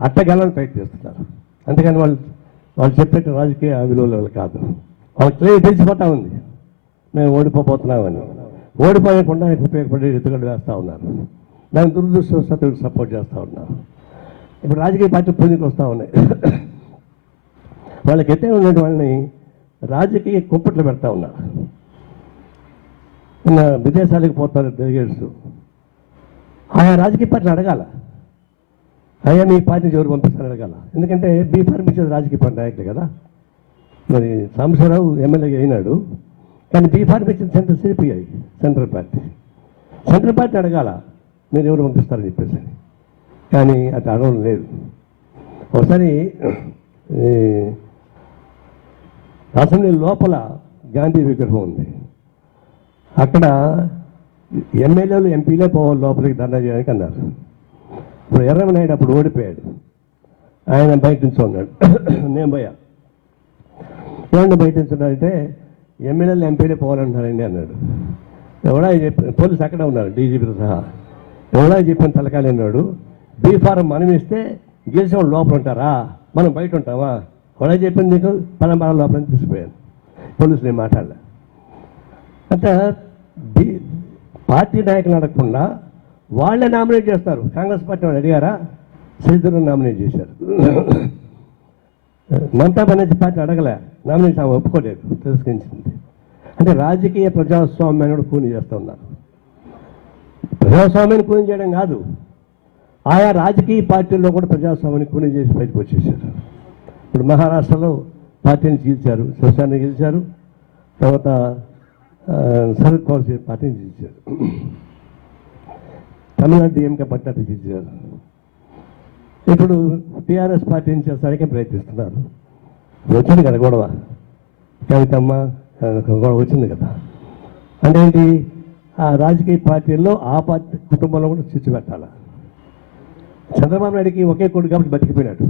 అట్టగలని ప్రయత్నిస్తున్నారు. అందుకని వాళ్ళు చెప్పే రాజకీయ విలువలు కాదు. వాళ్ళకి తెలిసిపోతా ఉంది మేము ఓడిపోతున్నామని. ఓడిపోయకుండా ఆయనకు ఉపయోగపడే ఎత్తుగడ్డ వేస్తూ ఉన్నారు. దాని దురదృష్టవశాత్తు సపోర్ట్ చేస్తూ ఉన్నారు. ఇప్పుడు రాజకీయ పార్టీ పుంజుకు వస్తూ ఉన్నాయి. వాళ్ళకి ఎత్తే ఉన్నటువంటి వాళ్ళని రాజకీయ కుంపట్లు పెడతా ఉన్నారు. నిన్న విదేశాలకు పోతారు డెలిగేట్స్. ఆయా రాజకీయ పార్టీని అడగాల, అయ్యా మీ పార్టీని ఎవరు పంపిస్తారని అడగాల. ఎందుకంటే బీఫార్మ్ ఇచ్చేది రాజకీయ పార్టీ నాయకులు కదా. మరి సాంబశివరావు ఎమ్మెల్యేగా అయినాడు, కానీ బీఫార్మ్ ఇచ్చింది సెంట్రల్ సిపిఐ, సెంట్రల్ పార్టీ అడగాల మీరు ఎవరు పంపిస్తారని చెప్పేసి. కానీ అది అడగడం లేదు. ఒకసారి అసెంబ్లీ లోపల గాంధీ విగ్రహం ఉంది. అక్కడ ఎమ్మెల్యేలు ఎంపీలే పోవాలి లోపలికి ధర్నా చేయడానికి అన్నారు. ఇప్పుడు ఎర్రమనాయుడు అప్పుడు ఓడిపోయాడు, ఆయన బయట నుంచి ఉన్నాడు. నేను పోయా, ఏమన్నా బయట నుంచి ఉన్నాడంటే ఎమ్మెల్యేలు ఎంపీలే పోవాలంటున్నారండి అన్నాడు. ఎవడా చెప్పి పోలీసు అక్కడే ఉన్నారు డీజీపీతో సహా. ఎవడా చెప్పిన తలకాయలు అన్నాడు, బీఫారం మనం ఇస్తే గెలిచిన వాళ్ళు లోపల ఉంటారా, మనం బయట ఉంటామా? ఎవడా చెప్పింది నీకు? పరంపర లోపల తీసిపోయాను. పోలీసులు ఏం మాట్లాడలే. అంటే పార్టీ నాయకులు అడగకుండా వాళ్ళే నామినేట్ చేస్తారు. కాంగ్రెస్ పార్టీ వాళ్ళు అడిగారా? శ్రీధర్ నామినేట్ చేశారు. మమతా బెనర్జీ పార్టీ అడగలే, నామినేట్ ఆమె ఒప్పుకోలేదు, తిరస్కరించింది. అంటే రాజకీయ ప్రజాస్వామ్యాన్ని కూడా కూని చేస్తూ ఉన్నారు. ప్రజాస్వామ్యాన్ని కూని చేయడం కాదు, ఆయా రాజకీయ పార్టీల్లో కూడా ప్రజాస్వామ్యాన్ని కూని చేసి బయటకు వచ్చేసారు. ఇప్పుడు మహారాష్ట్రలో పార్టీని గెలిచారు, శివసేన గెలిచారు, తర్వాత శరద్ పవార్ పార్టీని గెలిచారు, తమిళనాడు డిఎంకే పార్టీ గెలిచారు. ఇప్పుడు టీఆర్ఎస్ పార్టీని చేస్తానికి ప్రయత్నిస్తున్నారు. వచ్చింది కదా గొడవ, కవితమ్మ గొడవ వచ్చింది కదా. అంటే ఏంటి? ఆ రాజకీయ పార్టీల్లో ఆ పార్టీ కుటుంబంలో కూడా చిచ్చు పెట్టాలి. చంద్రబాబు నాయుడికి ఒకే కొడుకు కాబట్టి బతికిపోయినాడు.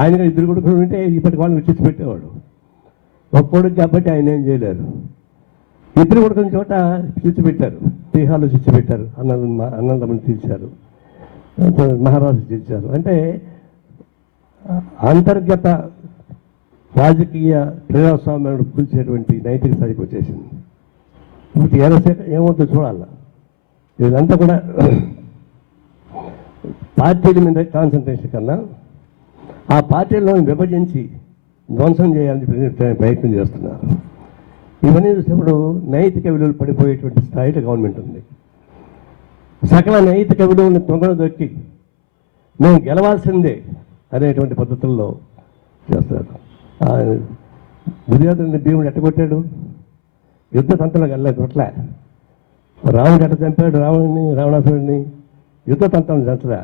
ఆయన ఇద్దరు కొడుకులు ఉంటే ఇప్పటి వాళ్ళని చిచ్చు పెట్టేవాడు. ఒక కొడుకు కాబట్టి ఆయన ఏం చేయలేరు. ఇద్దరు కొడుకున్న చోట చిచ్చు పెట్టారు, బీహార్లో చిచ్చు పెట్టారు, అన్నదమ్ములు తీర్చారు, మహారాష్ట్ర తీర్చారు. అంటే అంతర్గత రాజకీయ ప్రజాస్వామ్యాన్ని కూల్చేటువంటి నైతిక స్థాయికి వచ్చేసింది. ఇప్పుడు ఏమవుతుందో చూడాల. ఇదంతా కూడా పార్టీల మీద కాన్సన్ట్రేషన్ కన్నా ఆ పార్టీలను విభజించి ధ్వంసం చేయాలని ప్రయత్నం చేస్తున్నారు. ఇవన్నీ చూసినప్పుడు నైతిక విలువలు పడిపోయేటువంటి స్థాయిలో గవర్నమెంట్ ఉంది. సకల నైతిక విలువలను తొంగలు దొక్కి మేము గెలవాల్సిందే అనేటువంటి పద్ధతుల్లో చేస్తారు. దుర్యోధనుని భీముడు ఎట్టగొట్టాడు? యుద్ధ తంత్రంలోకి వెళ్ళలేదు, కొట్లే. రాముడు ఎట్ట చంపాడు రావణాసురుడిని? యుద్ధ తంత్రం చంపలే,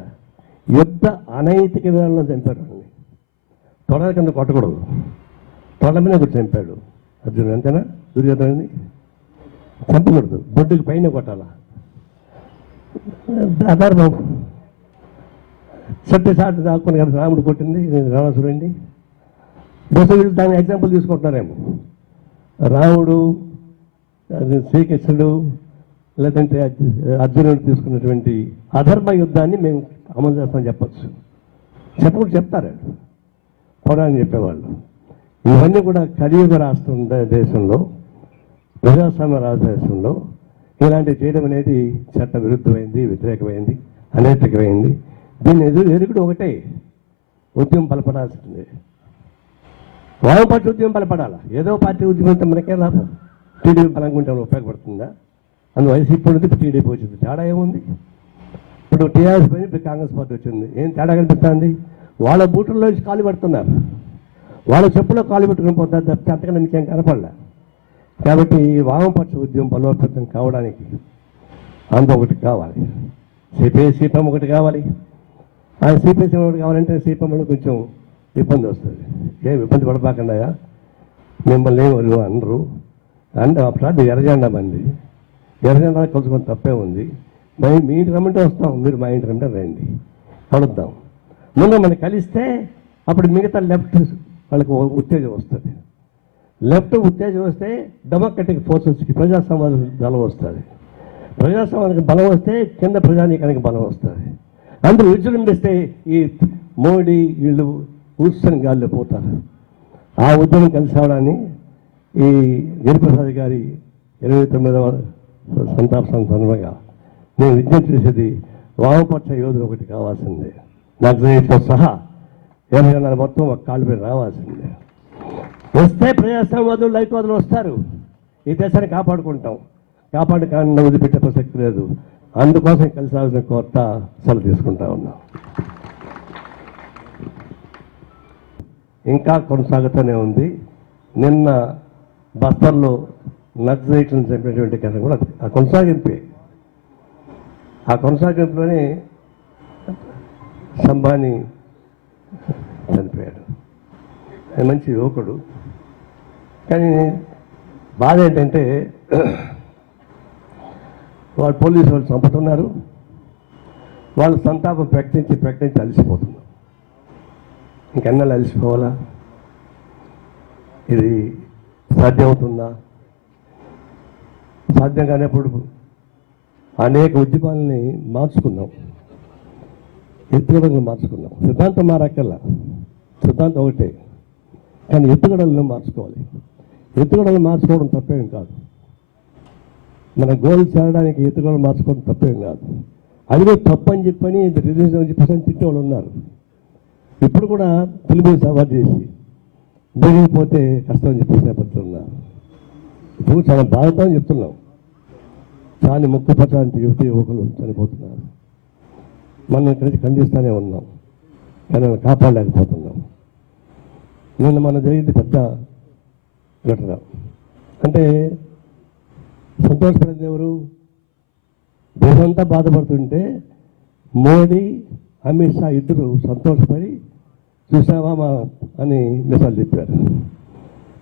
యుద్ధ అనైతిక విధానంలో చంపాడు. తొడల కింద కొట్టకూడదు, తొడల మీద కూడా చంపాడు అర్జునుడు. అంతేనా? దుర్యోధనుని చంపకూడదు, బొడ్డుకి పైన కొట్టాల. అధర్మం. సత్యసాటి దాక్కుని కదా రాముడు కొట్టింది రావణాసురుడిని. బహుశా వీళ్ళు దాని ఎగ్జాంపుల్ తీసుకుంటున్నారేమో. రాముడు, శ్రీకృష్ణుడు, లేదంటే అర్జునుడు తీసుకున్నటువంటి అధర్మ యుద్ధాన్ని మేము అమలు చేస్తామని చెప్పచ్చు. చెప్పకుండా చెప్తారు పోరాని చెప్పేవాళ్ళు. ఇవన్నీ కూడా కలియుగ రాష్ట్రం దేశంలో, ప్రజాస్వామ్య రాష్ట్ర దేశంలో ఇలాంటివి చేయడం అనేది చట్ట విరుద్ధమైంది, వ్యతిరేకమైంది, అనైతికమైంది. దీన్ని ఎరుగుడు ఒకటే, ఉద్యమం బలపడాల్సిందే. వామపక్ష ఉద్యమం బలపడాలా. ఏదో పార్టీ ఉద్యమం అంటే మనకే లాభం. టీడీపీ బలంగా ఉంటే ఉపయోగపడుతుందా? అందులో వైసీపీ ఉంది, ఇప్పుడు టీడీపీ వచ్చింది. తేడా ఏముంది? ఇప్పుడు టీఆర్ఎస్ పోయి ఇప్పుడు కాంగ్రెస్ పార్టీ వచ్చింది. ఏం తేడా కనిపిస్తుంది? వాళ్ళ బూటుల్లో కాలు పెడుతున్నారు, వాళ్ళ చెప్పులో కాలు పెట్టుకుని పోతారు తప్పితే అంతకన్నా మీకేం కనపడలే. కాబట్టి వామపక్ష ఉద్యమం బలోపేతం కావడానికి అందులో ఒకటి కావాలి, సిపిఎం ఒకటి కావాలి. ఆ సిపిఎం ఒకటి కావాలంటే సిపిఎంలో కొంచెం ఇబ్బంది వస్తుంది. ఏం ఇబ్బంది పడబాకండా, మిమ్మల్ని ఏమరు అనరు అంటే అప్పుడు ఎర్రజెండా మంది, ఎర్రజెండా కలుసుకొని తప్పే ఉంది. మీ ఇంటి రమ్మంటే వస్తాం, మీరు మా ఇంటి రమ్మంటే రండి, కలుద్దాం. ముందు మనం కలిస్తే అప్పుడు మిగతా లెఫ్ట్ వాళ్ళకి ఉత్తేజం వస్తుంది. లెఫ్ట్ ఉత్తేజం వస్తే డెమోక్రటిక్ ఫోర్సెస్కి ప్రజాస్వామ్య బలం వస్తుంది. ప్రజాస్వామ్యానికి బలం వస్తే కింద ప్రజానీకానికి బలం వస్తుంది. అందరూ విజృంభిస్తే ఈ మోడీ వీళ్ళు కూర్చొని గాల్లో పోతారు. ఆ ఉద్యమం కలిసి అవడాన్ని ఈ గిరిప్రసాద్ గారి 29వ సంతాప సందర్భంగా నేను విజ్ఞప్తి చేసేది వామపక్ష యోధులు ఒకటి కావాల్సిందే, నక్సలైట్తో సహా ఏమైనా మొత్తం ఒక కాళ్ళ మీద రావాల్సిందే. వస్తే ప్రజాస్వామ్యవాదులు లైకోదులు వస్తారు, ఈ దేశాన్ని కాపాడుకుంటాం. కాపాడుకుండా వదిలిపెట్టే ప్రసక్తి లేదు. అందుకోసం కలిసి రావాల్సిన కొత్త సెలవు తీసుకుంటా ఉన్నాం. ఇంకా కొనసాగుతూనే ఉంది. నిన్న బస్తర్లో నక్సలైట్లను చంపినటువంటి కథ కూడా ఆ కొనసాగింపే. ఆ కొనసాగింపులోనే సంబాని చనిపోయాడు. ఆయన మంచి యువకుడు. కానీ బాధ ఏంటంటే వాళ్ళు పోలీసు వాళ్ళు చంపుతున్నారు, వాళ్ళు సంతాపం ప్రకటించి అలసిపోతున్నారు. ఇంకెన్నాళ్ళు అలసిపోవాలా? ఇది సాధ్యమవుతుందా? సాధ్యం కానప్పుడు అనేక ఉద్యమాలని మార్చుకున్నాం, ఎత్తుగడలను మార్చుకున్నాం. సిద్ధాంతం మారక్కల్లా, సిద్ధాంతం ఒకటే, కానీ ఎత్తుగడలను మార్చుకోవాలి. ఎత్తుగడలు మార్చుకోవడం తప్పేం కాదు. మన గోల్ చేరడానికి ఎత్తుగడలు మార్చుకోవడం తప్పేం కాదు. అదిగో తప్పు అని చెప్పని రిలీజ్ అని చెప్పేసి తిట్టే వాళ్ళు ఉన్నారు. ఇప్పుడు కూడా తెలుగు సవాల్ చేసి జరిగిపోతే కష్టం అని చెప్పేసి నేపథ్యంన్నారు. ఇప్పుడు చాలా బాధతో చెప్తున్నాం. చాలా ముఖ్యపరచాలంటే యువకులు చనిపోతున్నారు. మనం ఇక్కడి నుంచి ఖండిస్తూనే ఉన్నాం, కానీ మనం కాపాడలేకపోతున్నాం. నిన్న మన జరిగింది పెద్ద ఘటన. అంటే సంతోషపడింది ఎవరు? దేశంతా బాధపడుతుంటే మోడీ, అమిత్ షా ఇద్దరు సంతోషపడి చూసావా మా అని మీసాలు చెప్పారు.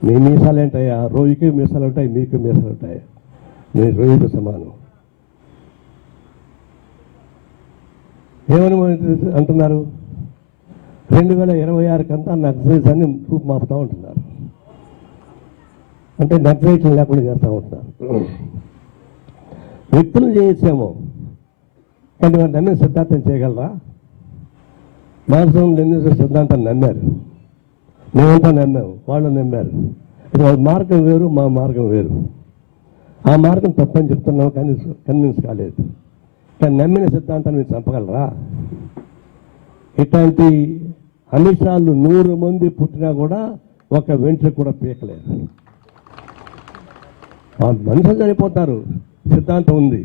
మీ మీసాలు ఏంటయ్యా? రోజుకి మీసాలు ఉంటాయి, మీకు మీసాలు ఉంటాయి, మీరు రోజుకు సమానం. ఏమని అంటున్నారు? 2026 కంతా నక్సలైట్స్ అని మాపుతూ ఉంటున్నారు. అంటే నక్సలైట్లు లేకుండా చేస్తూ ఉంటున్నారు. వ్యక్తులు చేయొచ్చేమో, కానీ వారు నమ్మిన సిద్ధాంతం చేయగలరా? మార్క్సిజం లెనినిజం సిద్ధాంతాన్ని నమ్మారు, మేమంతా నమ్మాము, వాళ్ళు నమ్మారు. ఇది వాళ్ళ మార్గం వేరు, మా మార్గం వేరు. ఆ మార్గం తప్పని చెప్తున్నాం, కానీ కన్విన్స్ కాలేదు. కానీ నమ్మిన సిద్ధాంతాన్ని మీరు చంపగలరా? ఇట్లాంటి అమిషాలు 100 మంది పుట్టినా కూడా ఒక వెంట్రుక కూడా పీకలేదు. మనుషులు చనిపోతారు, సిద్ధాంతం ఉంది,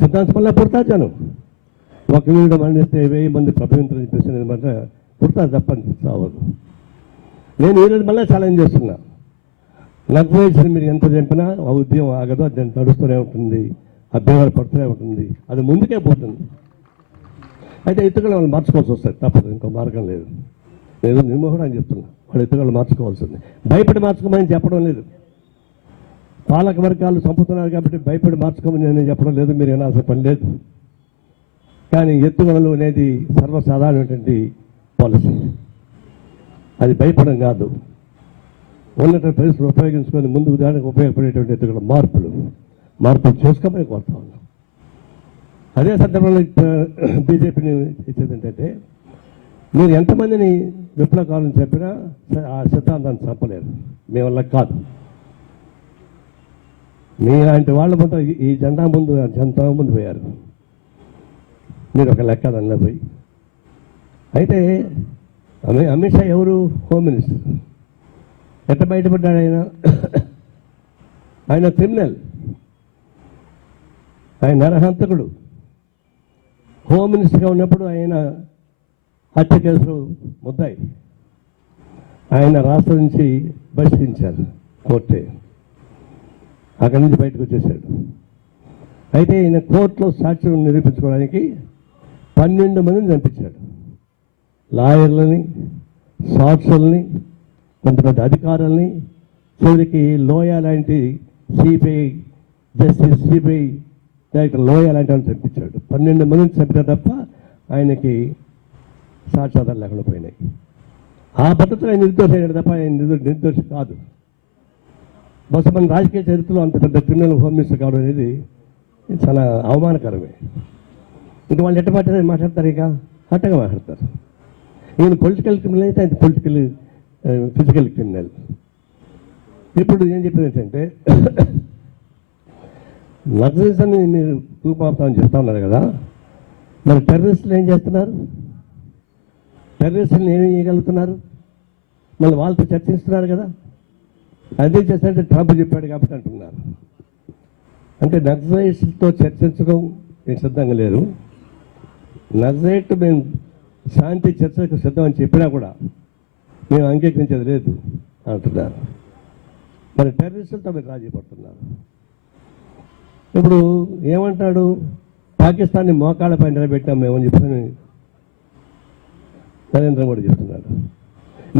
సిద్ధాంతం వల్ల పుడతారు జనం. ఒక వీడు మరణిస్తే 1000 మంది ప్రభావితం చెప్పేసి పుడతారు తప్పని సావదు. నేను ఈరోజు మళ్ళీ ఛాలెంజ్ చేస్తున్నా. నక్సలైట్స్ని మీరు ఎంత చెప్పినా ఆ ఉద్యమం ఆగదు, అది నడుస్తూనే ఉంటుంది, అభ్యవహారం పడుతూనే ఉంటుంది, అది ముందుకే పోతుంది. అయితే ఎత్తుగడ వాళ్ళు మార్చుకోవాల్సి వస్తుంది, తప్పదు, ఇంకో మార్గం లేదు. నేను నిర్మోహం అని చెప్తున్నా, వాళ్ళు ఎత్తుగడలు మార్చుకోవాల్సింది. భయపడి మార్చుకోమని చెప్పడం లేదు. పాలక వర్గాలు చంపుతున్నారు కాబట్టి భయపడి మార్చుకోమని నేను చెప్పడం లేదు, మీరు వినాల్సిన పని లేదు. కానీ ఎత్తుగడలు అనేది సర్వసాధారణమైనటువంటి పాలసీ. అది భయపడం కాదు, ఉన్నటువంటి పరిస్థితులు ఉపయోగించుకొని ముందుకు దానికి ఉపయోగపడేటువంటి ఎత్తుగడ మార్పులు చేసుకోమని కోరుతా ఉన్నాం. అదే సందర్భంలో బీజేపీని ఇచ్చేది ఏంటంటే, మీరు ఎంతమందిని విప్లవకాలను చెప్పినా ఆ సిద్ధాంతాన్ని చంపలేరు, మీ వల్ల కాదు. మీలాంటి వాళ్ళ మొత్తం ఈ జెండా ముందు ముందు పోయారు, మీరు ఒక లెక్క దానిలో పోయి. అయితే అమిత్ షా ఎవరు? Home minister. ఎట్ట బయటపడ్డాడు ఆయన? ఆయన క్రిమినల్, ఆయన నరహంతకుడు. హోమ్ మినిస్టర్గా ఉన్నప్పుడు ఆయన హత్య కేసులు ముద్దాయి. ఆయన రాష్ట్రం నుంచి బహిష్కరించారు కోర్టే, అక్కడి నుంచి బయటకు వచ్చేసాడు. అయితే ఈయన కోర్టులో సాక్ష్యం నిరూపించుకోవడానికి 12 మందిని చంపించాడు. లాయర్లని, సాక్షుల్ని, కొంతమంది అధికారుల్ని, చివరికి లోయ లాంటి సిబిఐ డైరెక్టర్ లోయ లాంటి వాళ్ళని చంపించాడు. 12 మందిని చంపిన తప్ప ఆయనకి సాక్ష్యాధారాలు లేకుండా పోయినాయి. ఆ పద్ధతిలో ఆయన నిర్దోషి అయినాడు తప్ప ఆయన నిర్దోషి కాదు. బహుశా మన రాజకీయ చరిత్రలో అంత పెద్ద క్రిమినల్ హోమ్ మినిస్టర్ కావడం అనేది చాలా అవమానకరమే. ఇంకా వాళ్ళు ఎట్ట మాట్లాడతారు, ఇక అట్టగా మాట్లాడతారు. ఈయన పొలిటికల్ క్రిమినల్ అయితే ఆయన ఫిజికల్ క్రిమినల్. ఇప్పుడు ఏం చెప్పేది ఏంటంటే, నక్సలిజాన్ని మీరు తూపాపుతామని చెప్తా ఉన్నారు కదా, మరి టెర్రరిస్టులు ఏం చేస్తున్నారు? టెర్రరిస్టులను ఏమి చేయగలుగుతున్నారు? మళ్ళీ వాళ్ళతో చర్చిస్తున్నారు కదా. అదే చేస్తారంటే ట్రంప్ చెప్పాడు కాబట్టి అంటున్నారు. అంటే నక్సలైట్స్తో చర్చించడం నేను సిద్ధంగా లేరు. నక్సలైట్ మేము శాంతి చర్చలకు సిద్ధం అని చెప్పినా కూడా మేము అంగీకరించేది లేదు అంటున్నారు. మరి టెర్రరిస్టులతో మీరు రాజీ పడుతున్నారు. ఇప్పుడు ఏమంటాడు, పాకిస్తాన్ని మోకాళ్ళపై నిలబెట్టాం మేమని చెప్పని నరేంద్ర మోడీ చెప్తున్నాడు.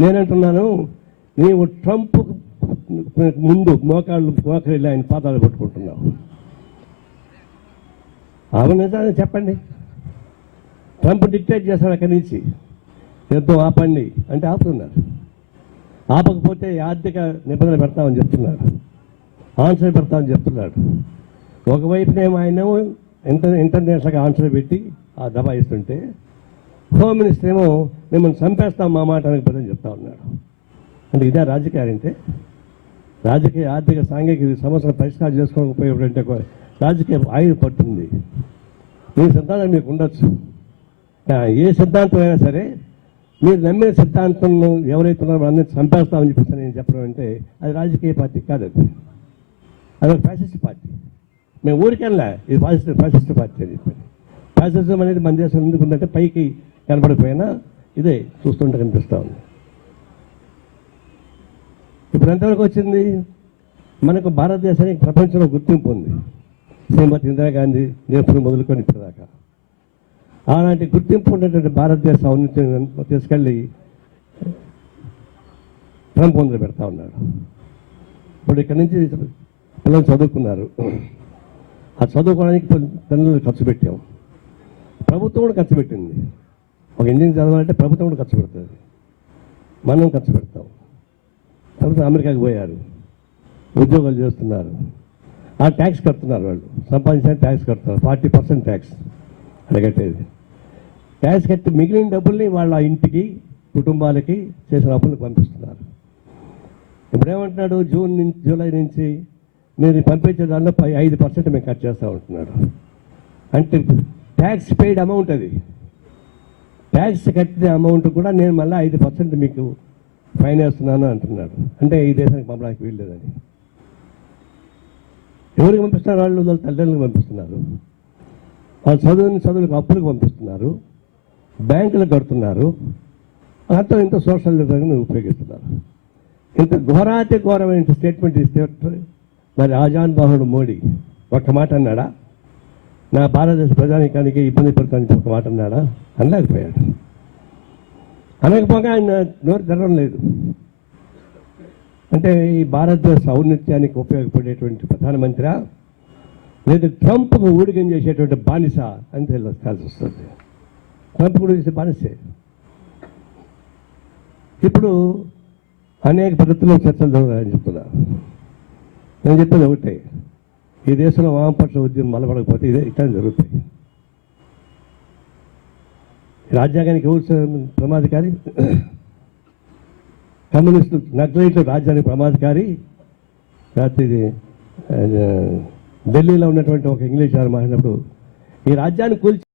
నేనంటున్నాను, నీవు ట్రంప్ ముందు మోకాళ్ళు ఆయన పాదాలు పట్టుకుంటున్నావు. అవును, నిజాన్ని చెప్పండి. ట్రంప్ డిక్టేట్ చేస్తాడు అక్కడి నుంచి, యుద్ధం ఆపండి అంటే ఆపుతున్నారు. ఆపకపోతే ఆర్థిక నిబంధనలు పెడతామని చెప్తున్నారు, ఆన్సర్ పెడతామని చెప్తున్నాడు. ఒకవైపునేమో ఆయన ఇంటర్నేషనల్గా ఆన్సర్ పెట్టి ఆ దబాయిస్తుంటే, హోమ్ మినిస్టర్ ఏమో మిమ్మల్ని చంపేస్తాం మా మాట అనకపోతే చెప్తా ఉన్నాడు. అంటే ఇదే రాజకీయాలు అంటే? రాజకీయ ఆర్థిక సాంఘిక సమస్యలు పరిష్కారం చేసుకోకపోయేటంటే రాజకీయ ఆయుధ పట్టుంది. మీ సిద్ధాంతం మీకు ఉండొచ్చు, ఏ సిద్ధాంతం అయినా సరే మీరు నమ్మిన సిద్ధాంతం ఎవరైతే ఉన్నారో అందరినీ చంపేస్తామని చెప్పేసి నేను చెప్పడం అంటే అది రాజకీయ పార్టీ కాదు, అదొక ఫ్యాసిస్ట్ పార్టీ. మేము ఊరికెళ్ళా ఇది ఫ్యాసిస్ట్ పార్టీ అని చెప్పి. ఫ్యాసిజం అనేది మన దేశం ఎందుకు ఉందంటే పైకి కనబడిపోయినా ఇదే చూస్తుంటే కనిపిస్తూ ఉంది. ఇప్పుడు ఎంతవరకు వచ్చింది? మనకు భారతదేశానికి ప్రపంచంలో గుర్తింపు ఉంది. శ్రీమతి ఇందిరాగాంధీ నేర్పుని మొదలుకొని ఇప్పటిదాకా అలాంటి గుర్తింపు ఉన్నటువంటి భారతదేశ ఔన్నత్యం తీసుకెళ్ళి ట్రంప్ మొదలు పెడతా ఉన్నాడు. ఇప్పుడు ఇక్కడి నుంచి పిల్లలు చదువుకున్నారు, ఆ చదువుకోవడానికి పిల్లలు ఖర్చు పెట్టాం, ప్రభుత్వం కూడా ఖర్చు పెట్టింది. ఒక ఇంజనీర్ చదవాలంటే ప్రభుత్వం కూడా ఖర్చు పెడుతుంది, మనం ఖర్చు పెడతాం. తర్వాత అమెరికాకి పోయారు, ఉద్యోగాలు చేస్తున్నారు, ఆ ట్యాక్స్ కడుతున్నారు. వాళ్ళు సంపాదించిన ట్యాక్స్ కడుతున్నారు, 40% ట్యాక్స్ అడగట్టేది. ట్యాక్స్ కట్టి మిగిలిన డబ్బుల్ని వాళ్ళ ఇంటికి కుటుంబాలకి చేసిన అప్పులకు పంపిస్తున్నారు. ఇప్పుడు ఏమంటున్నాడు, జూలై నుంచి మీరు పంపించే దానిలో 5% మేము కట్ చేస్తూ ఉంటున్నాడు. అంటే ట్యాక్స్ పెయిడ్ అమౌంట్, అది ట్యాక్స్ కట్టిన అమౌంట్ కూడా నేను మళ్ళీ 5% మీకు ఫైన్ వేస్తున్నాను అంటున్నాడు. అంటే ఈ దేశానికి పంపడానికి వీల్లేదని. ఎవరికి పంపిస్తున్నారు? వాళ్ళు వాళ్ళ తల్లిదండ్రులకు పంపిస్తున్నారు, వాళ్ళు చదువులకు అప్పులకు పంపిస్తున్నారు, బ్యాంకులకు కడుతున్నారు, అంతా ఇంత సోషల్ నిర్వహణ ఉపయోగిస్తున్నారు. ఇంత ఘోరాతి ఘోరమైన స్టేట్మెంట్ ఇస్తే మరి ఆజాన్ బాహుడు మోడీ ఒక్క మాట అన్నాడా? నా భారతదేశ ప్రజానికానికి ఇబ్బంది పడతానికి ఒక మాట అన్నాడా? అనలేకపోయాడు. అనకపోగా ఆయన నోరు తెరవడం లేదు. అంటే ఈ భారతదేశ ఔన్నత్యానికి ఉపయోగపడేటువంటి ప్రధానమంత్రి లేదు, ట్రంప్కు ఊడిగం చేసేటువంటి బానిస అని తెలుసుకోవాల్సి వస్తుంది. ట్రంప్ కూడా చేసే బానిసే. ఇప్పుడు అనేక పద్ధతుల్లో చర్చలు జరుగుతాయని చెప్తున్నా. నేను చెప్పేది ఒకటే, ఈ దేశంలో వామపక్ష ఉద్యమం మలబడకపోతే ఇదే ఇట్లా జరుగుతాయి. రాజ్యాంగానికి ఎవరు ప్రమాదకారి? కమ్యూనిస్టు నక్సలైట్లు రాజ్యానికి ప్రమాదకారి. రాత్రి ఢిల్లీలో ఉన్నటువంటి ఒక ఇంగ్లీష్ మాట్లాడినప్పుడు ఈ రాజ్యాన్ని కూల్చి